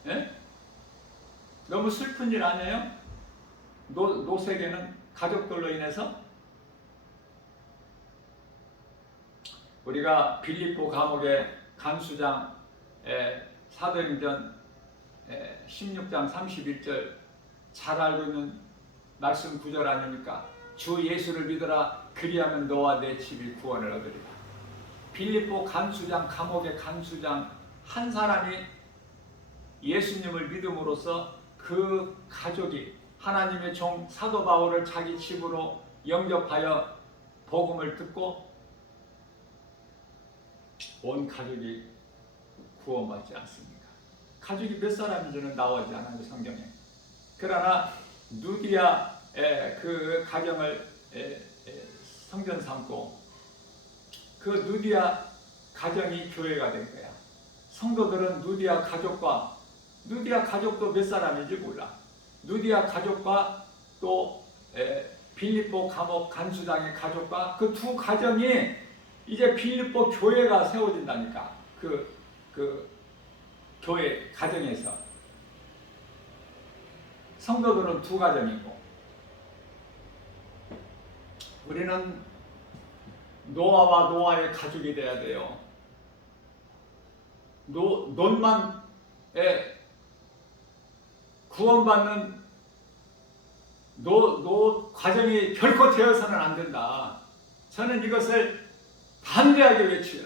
예? 너무 슬픈 일 아니에요? 롯에게는 가족들로 인해서 우리가 빌립보 감옥의 간수장 사도행전 16장 31절 잘 알고 있는 말씀 구절 아닙니까? 주 예수를 믿어라. 그리하면 너와 내 집이 구원을 얻으리라. 빌립보 간수장, 감옥의 간수장 한 사람이 예수님을 믿음으로써 그 가족이 하나님의 종 사도 바울을 자기 집으로 영접하여 복음을 듣고 온 가족이 구원받지 않습니까? 가족이 몇 사람인지는 나오지 않아요, 성경에. 그러나 누디아의 그 가정을 성전 삼고 그 누디아 가정이 교회가 된 거야. 성도들은 누디아 가족도 몇 사람인지 몰라. 누디아 가족과 또 빌립보 감옥 간수장의 가족과 그 두 가정이 이제 빌립보 교회가 세워진다니까. 그 교회 가정에서 성도들은 두 가정이고 우리는 노아와 노아의 가족이 돼야 돼요. 롯만 구원받는 롯 가정이 결코 되어서는 안 된다. 저는 이것을 담대하게 외쳐요.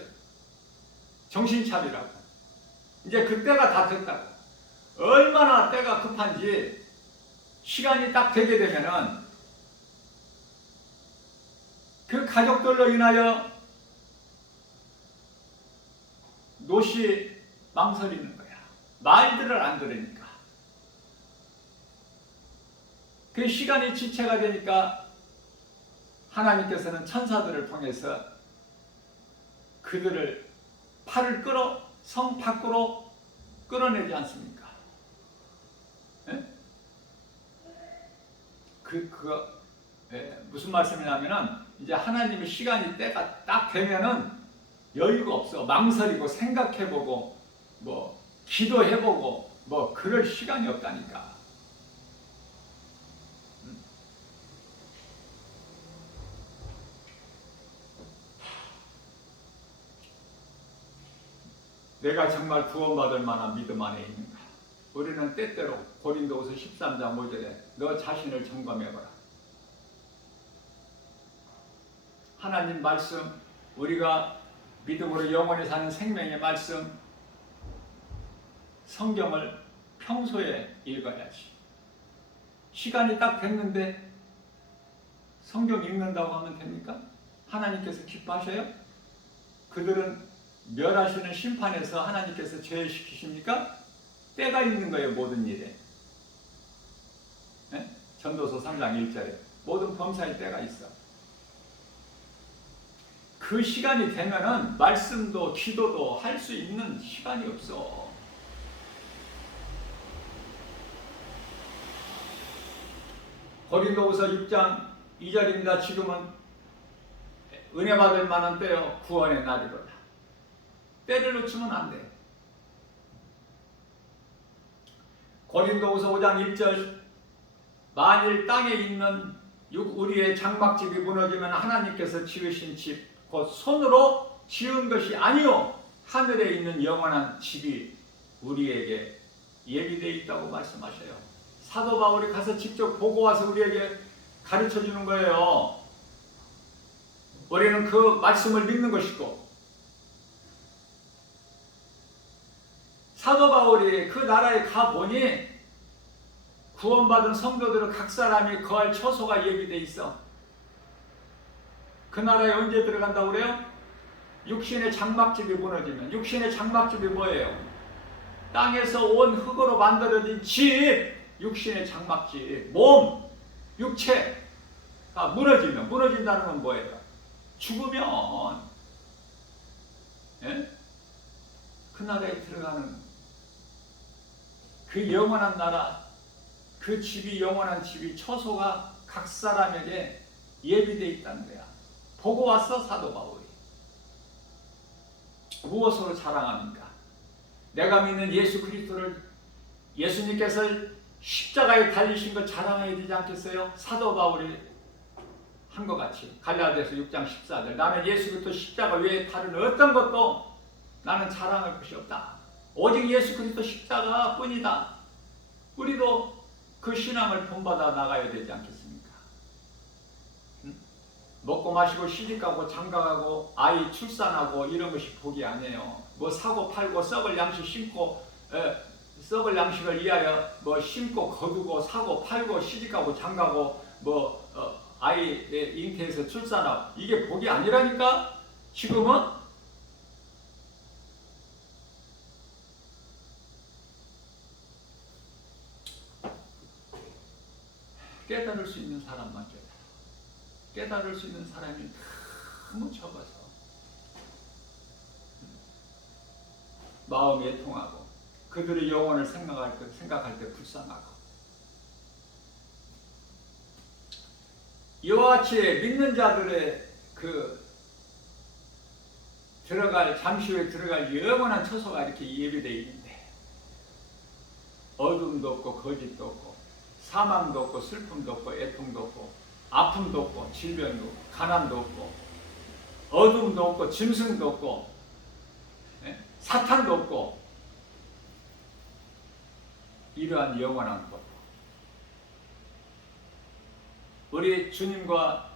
정신 차리라고. 이제 그때가 다 됐다고. 얼마나 때가 급한지 시간이 딱 되게 되면은 그 가족들로 인하여 롯이 망설이는 거야. 말들을 안 들으니까. 그 시간이 지체가 되니까 하나님께서는 천사들을 통해서 그들을 팔을 끌어 성 밖으로 끌어내지 않습니까? 예? 무슨 말씀이냐면은 이제 하나님의 시간이 때가 딱 되면은 여유가 없어. 망설이고 생각해보고 뭐 기도해보고 뭐 그럴 시간이 없다니까. 내가 정말 구원받을 만한 믿음 안에 있는가? 우리는 때때로 고린도후서 13장 5절에 너 자신을 점검해보라. 하나님 말씀, 우리가 믿음으로 영원히 사는 생명의 말씀, 성경을 평소에 읽어야지. 시간이 딱 됐는데 성경 읽는다고 하면 됩니까? 하나님께서 기뻐하셔요? 그들은 멸하시는 심판에서 하나님께서 제외시키십니까? 때가 있는 거예요, 모든 일에. 네? 전도서 3장 1절에 모든 범사에 때가 있어. 그 시간이 되면은 말씀도 기도도 할 수 있는 시간이 없어. 고린도후서 6장 2절입니다. 지금은 은혜 받을 만한 때요 구원의 날이로다. 때를 놓치면 안 돼. 고린도후서 5장 1절 만일 땅에 있는 우리의 장막집이 무너지면 하나님께서 지으신 집 곧 손으로 지은 것이 아니요 하늘에 있는 영원한 집이 우리에게 예비되어 있다고 말씀하셔요. 사도 바울이 가서 직접 보고 와서 우리에게 가르쳐 주는 거예요. 우리는 그 말씀을 믿는 것이고, 사도 바울이 그 나라에 가보니 구원받은 성도들은 각 사람이 거할 처소가 예비되어 있어. 그 나라에 언제 들어간다고 그래요? 육신의 장막집이 무너지면. 육신의 장막집이 뭐예요? 땅에서 온 흙으로 만들어진 집, 육신의 장막집, 몸, 육체가 무너지면, 무너진다는 건 뭐예요? 죽으면, 예? 그 나라에 들어가는 그 영원한 나라, 그 집이, 영원한 집이, 처소가 각 사람에게 예비되어 있다는 거야. 보고 왔어, 사도 바울이. 무엇으로 자랑합니까? 내가 믿는 예수 그리스도를, 예수님께서 십자가에 달리신 것 자랑해야 되지 않겠어요? 사도 바울이 한 것 같이. 갈라디아서 6장 14절 나는 예수 그리스도 십자가 외에 다른 어떤 것도 나는 자랑할 것이 없다. 오직 예수 그리스도 십자가 뿐이다. 우리도 그 신앙을 본받아 나가야 되지 않겠습니까? 먹고 마시고 시집가고 장가가고 아이 출산하고 이런 것이 복이 아니에요. 뭐 사고 팔고 썩을 양식 심고, 썩을 양식을 위하여 뭐 심고 거두고 사고 팔고 시집가고 장가고 아이 잉태해서 출산하고, 이게 복이 아니라니까. 지금은 깨달을 수 있는 사람만 줘요. 깨달을 수 있는 사람이 너무 적어서 마음이 애통하고 그들의 영혼을 생각할 때 불쌍하고, 이와 같이 믿는 자들의 잠시 후에 들어갈 영원한 처소가 이렇게 예비되어 있는데, 어둠도 없고 거짓도 없고 사망도 없고 슬픔도 없고 애통도 없고 아픔도 없고 질병도 없고 가난도 없고 어둠도 없고 짐승도 없고 사탄도 없고, 이러한 영원한 것, 우리 주님과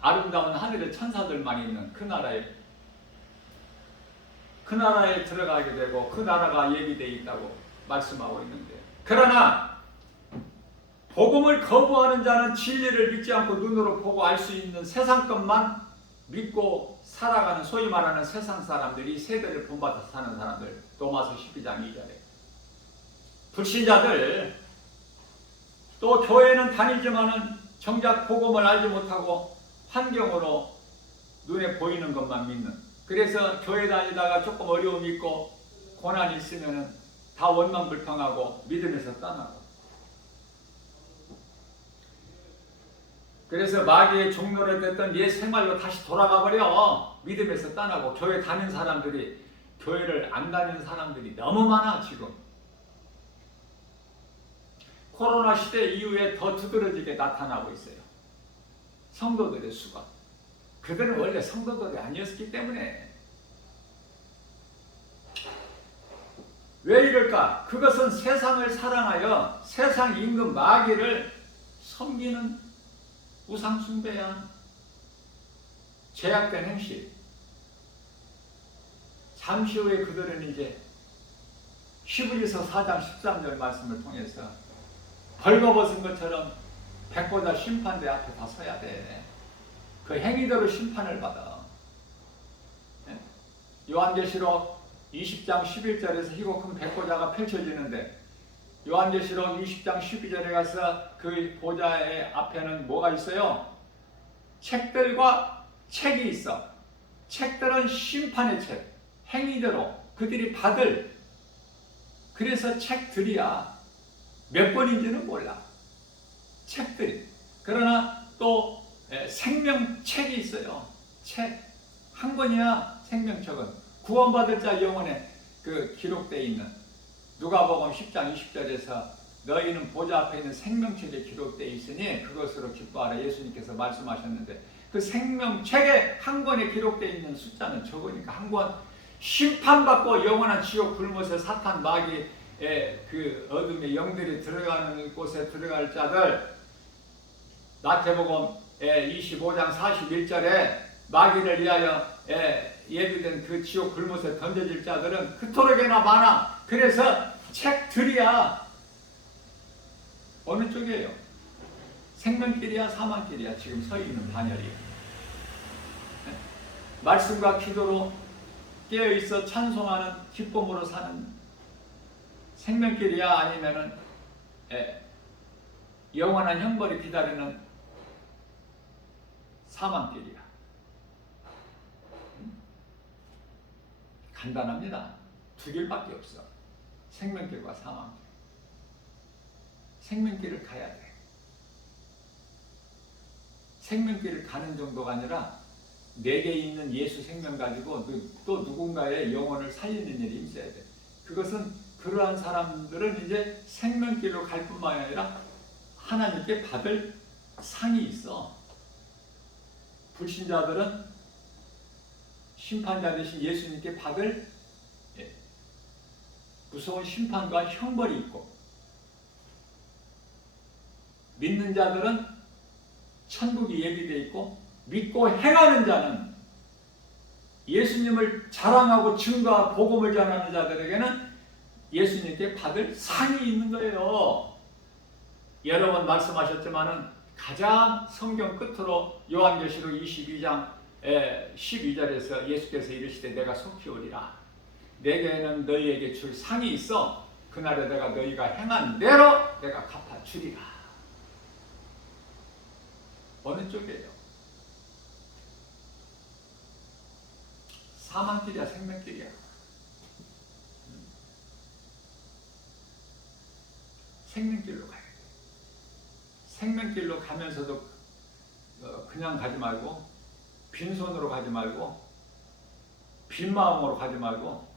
아름다운 하늘의 천사들만 있는 그 나라에 들어가게 되고 그 나라가 예비되어 있다고 말씀하고 있는데, 그러나 복음을 거부하는 자는 진리를 믿지 않고 눈으로 보고 알 수 있는 세상 것만 믿고 살아가는, 소위 말하는 세상 사람들이, 세대를 본받아서 사는 사람들, 로마서 12장 2절에 불신자들, 또 교회는 다니지만은 정작 복음을 알지 못하고 환경으로 눈에 보이는 것만 믿는, 그래서 교회 다니다가 조금 어려움이 있고 고난이 있으면은 다 원망불평하고 믿음에서 떠나고, 그래서 마귀의 종로를 됐던 옛 생활로 다시 돌아가 버려. 믿음에서 떠나고 교회 다니는 사람들이, 교회를 안 다니는 사람들이 너무 많아. 지금 코로나 시대 이후에 더 두드러지게 나타나고 있어요. 성도들의 수가. 그들은 원래 성도들이 아니었기 때문에. 왜 이럴까? 그것은 세상을 사랑하여 세상 임금 마귀를 섬기는 우상 숭배야. 죄악된 행실. 잠시 후에 그들은 이제 히브리서 4장 13절 말씀을 통해서 벌거벗은 것처럼 백보자 심판대 앞에 다 서야 돼. 그 행위대로 심판을 받아. 요한계시록 20장 11절에서 희고 큰 백보자가 펼쳐지는데 요한계시록 20장 12절에 가서 그 보좌의 앞에는 뭐가 있어요? 책들과 책이 있어. 책들은 심판의 책, 행위대로 그들이 받을. 그래서 책들이야. 몇 번인지는 몰라. 책들. 그러나 또 생명책이 있어요. 책. 한 권이야. 생명책은. 구원받을 자 영혼에 그 기록되어 있는 누가복음 10장 20절에서 너희는 보좌 앞에 있는 생명책에 기록되어 있으니 그것으로 기뻐하라 예수님께서 말씀하셨는데 그 생명책에 한 권에 기록되어 있는 숫자는 적으니까 한 권 심판받고 영원한 지옥 불못에 사탄 마귀의 그 어둠의 영들이 들어가는 곳에 들어갈 자들 마태복음 25장 41절에 마귀를 위하여 예비된 그 지옥 불못에 던져질 자들은 그토록이나 많아. 그래서 책들이야. 어느 쪽이에요? 생명길이야 사망길이야? 지금 서 있는 단열이. 말씀과 기도로 깨어있어 찬송하는 기쁨으로 사는 생명길이야? 아니면은 영원한 형벌이 기다리는 사망길이야? 간단합니다. 두 길밖에 없어. 생명길과 사망길. 생명길을 가야 돼. 생명길을 가는 정도가 아니라 내게 있는 예수 생명 가지고 또 누군가의 영혼을 살리는 일이 있어야 돼. 그것은 그러한 사람들은 이제 생명길로 갈 뿐만 아니라 하나님께 받을 상이 있어. 불신자들은 심판자 되신 예수님께 받을 무서운 심판과 형벌이 있고 믿는 자들은 천국이 예비되어 있고 믿고 행하는 자는 예수님을 자랑하고 증거하고 복음을 전하는 자들에게는 예수님께 받을 상이 있는 거예요. 여러 번 말씀하셨지만은 가장 성경 끝으로 요한계시록 22장 12절에서 예수께서 이르시되 내가 속히 오리라. 내게는 너희에게 줄 상이 있어. 그날에 내가 너희가 행한 대로 내가 갚아주리라. 어느 쪽이에요? 사망길이야 생명길이야? 생명길로 가야 돼. 생명길로 가면서도 그냥 가지 말고 빈손으로 가지 말고 빈 마음으로 가지 말고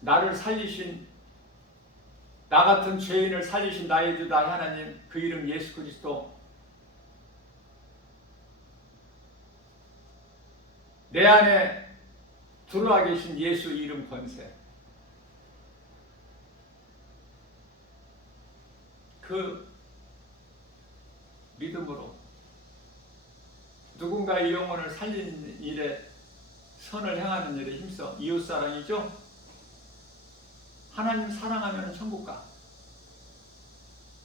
나를 살리신 나 같은 죄인을 살리신 나의 주 나의 하나님 그 이름 예수 그리스도 내 안에 들어와 계신 예수 이름 권세 그 믿음으로 누군가의 영혼을 살리는 일에 선을 행하는 일에 힘써 이웃사랑이죠. 하나님 사랑하면 천국 가.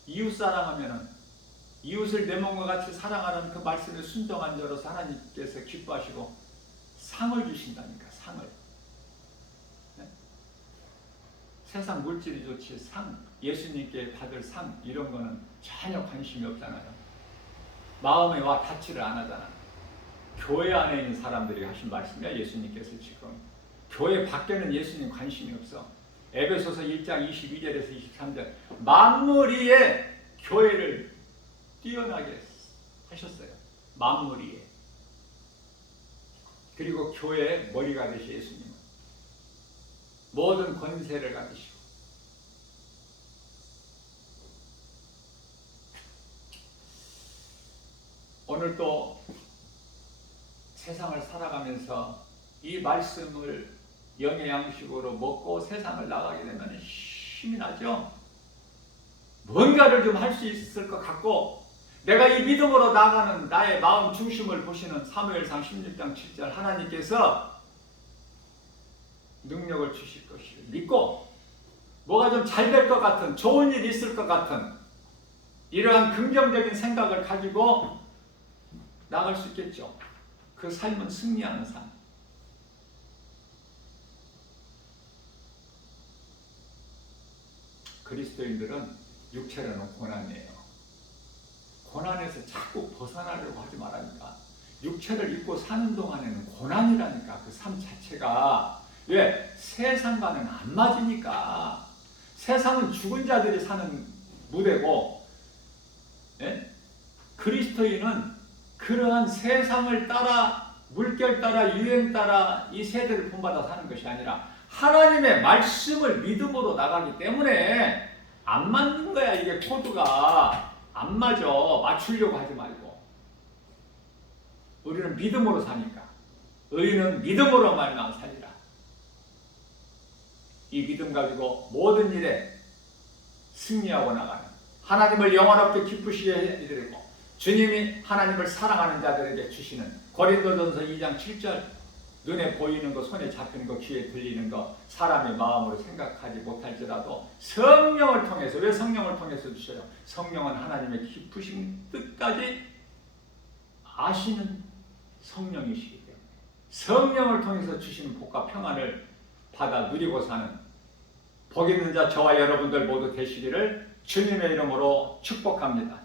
이웃사랑하면 이웃을 내 몸과 같이 사랑하라는 그 말씀에 순종한 자로서 하나님께서 기뻐하시고 상을 주신다니까. 상을. 네? 세상 물질이 좋지 상, 예수님께 받을 상 이런 거는 전혀 관심이 없잖아요. 마음에 와 닿지를 안 하잖아. 교회 안에 있는 사람들이 하신 말씀이야. 예수님께서 지금 교회 밖에는 예수님 관심이 없어. 에베소서 1장 22절에서 23절 만물 위에 교회를 뛰어나게 하셨어요. 만물 위에. 그리고 교회의 머리가 되신 예수님은 모든 권세를 가지시고 오늘 또 세상을 살아가면서 이 말씀을 영의 양식으로 먹고 세상을 나가게 되면 힘이 나죠. 뭔가를 좀 할 수 있을 것 같고 내가 이 믿음으로 나가는 나의 마음 중심을 보시는 사무엘상 16장 7절 하나님께서 능력을 주실 것을 믿고 뭐가 좀 잘 될 것 같은 좋은 일이 있을 것 같은 이러한 긍정적인 생각을 가지고 나갈 수 있겠죠. 그 삶은 승리하는 삶. 그리스도인들은 육체라는 고난이에요. 고난에서 자꾸 벗어나려고 하지 말라니까. 육체를 입고 사는 동안에는 고난이라니까. 그 삶 자체가. 왜? 세상과는 안 맞으니까. 세상은 죽은 자들이 사는 무대고, 예? 그리스도인은 그러한 세상을 따라, 물결 따라, 유행 따라 이 세대를 본받아 사는 것이 아니라 하나님의 말씀을 믿음으로 나가기 때문에 안 맞는 거야. 이게 코드가 안 맞아. 맞추려고 하지 말고. 우리는 믿음으로 사니까. 의인은 믿음으로 말미암아 살리라. 이 믿음 가지고 모든 일에 승리하고 나가는 하나님을 영원롭게 기쁘시게 해드리고 주님이 하나님을 사랑하는 자들에게 주시는 고린도전서 2장 7절 눈에 보이는 거, 손에 잡히는 거, 귀에 들리는 거 사람의 마음으로 생각하지 못할지라도 성령을 통해서. 왜 성령을 통해서 주셔요? 성령은 하나님의 깊으신 뜻까지 아시는 성령이시기 때문에 성령을 통해서 주시는 복과 평안을 받아 누리고 사는 복 있는 자 저와 여러분들 모두 되시기를 주님의 이름으로 축복합니다.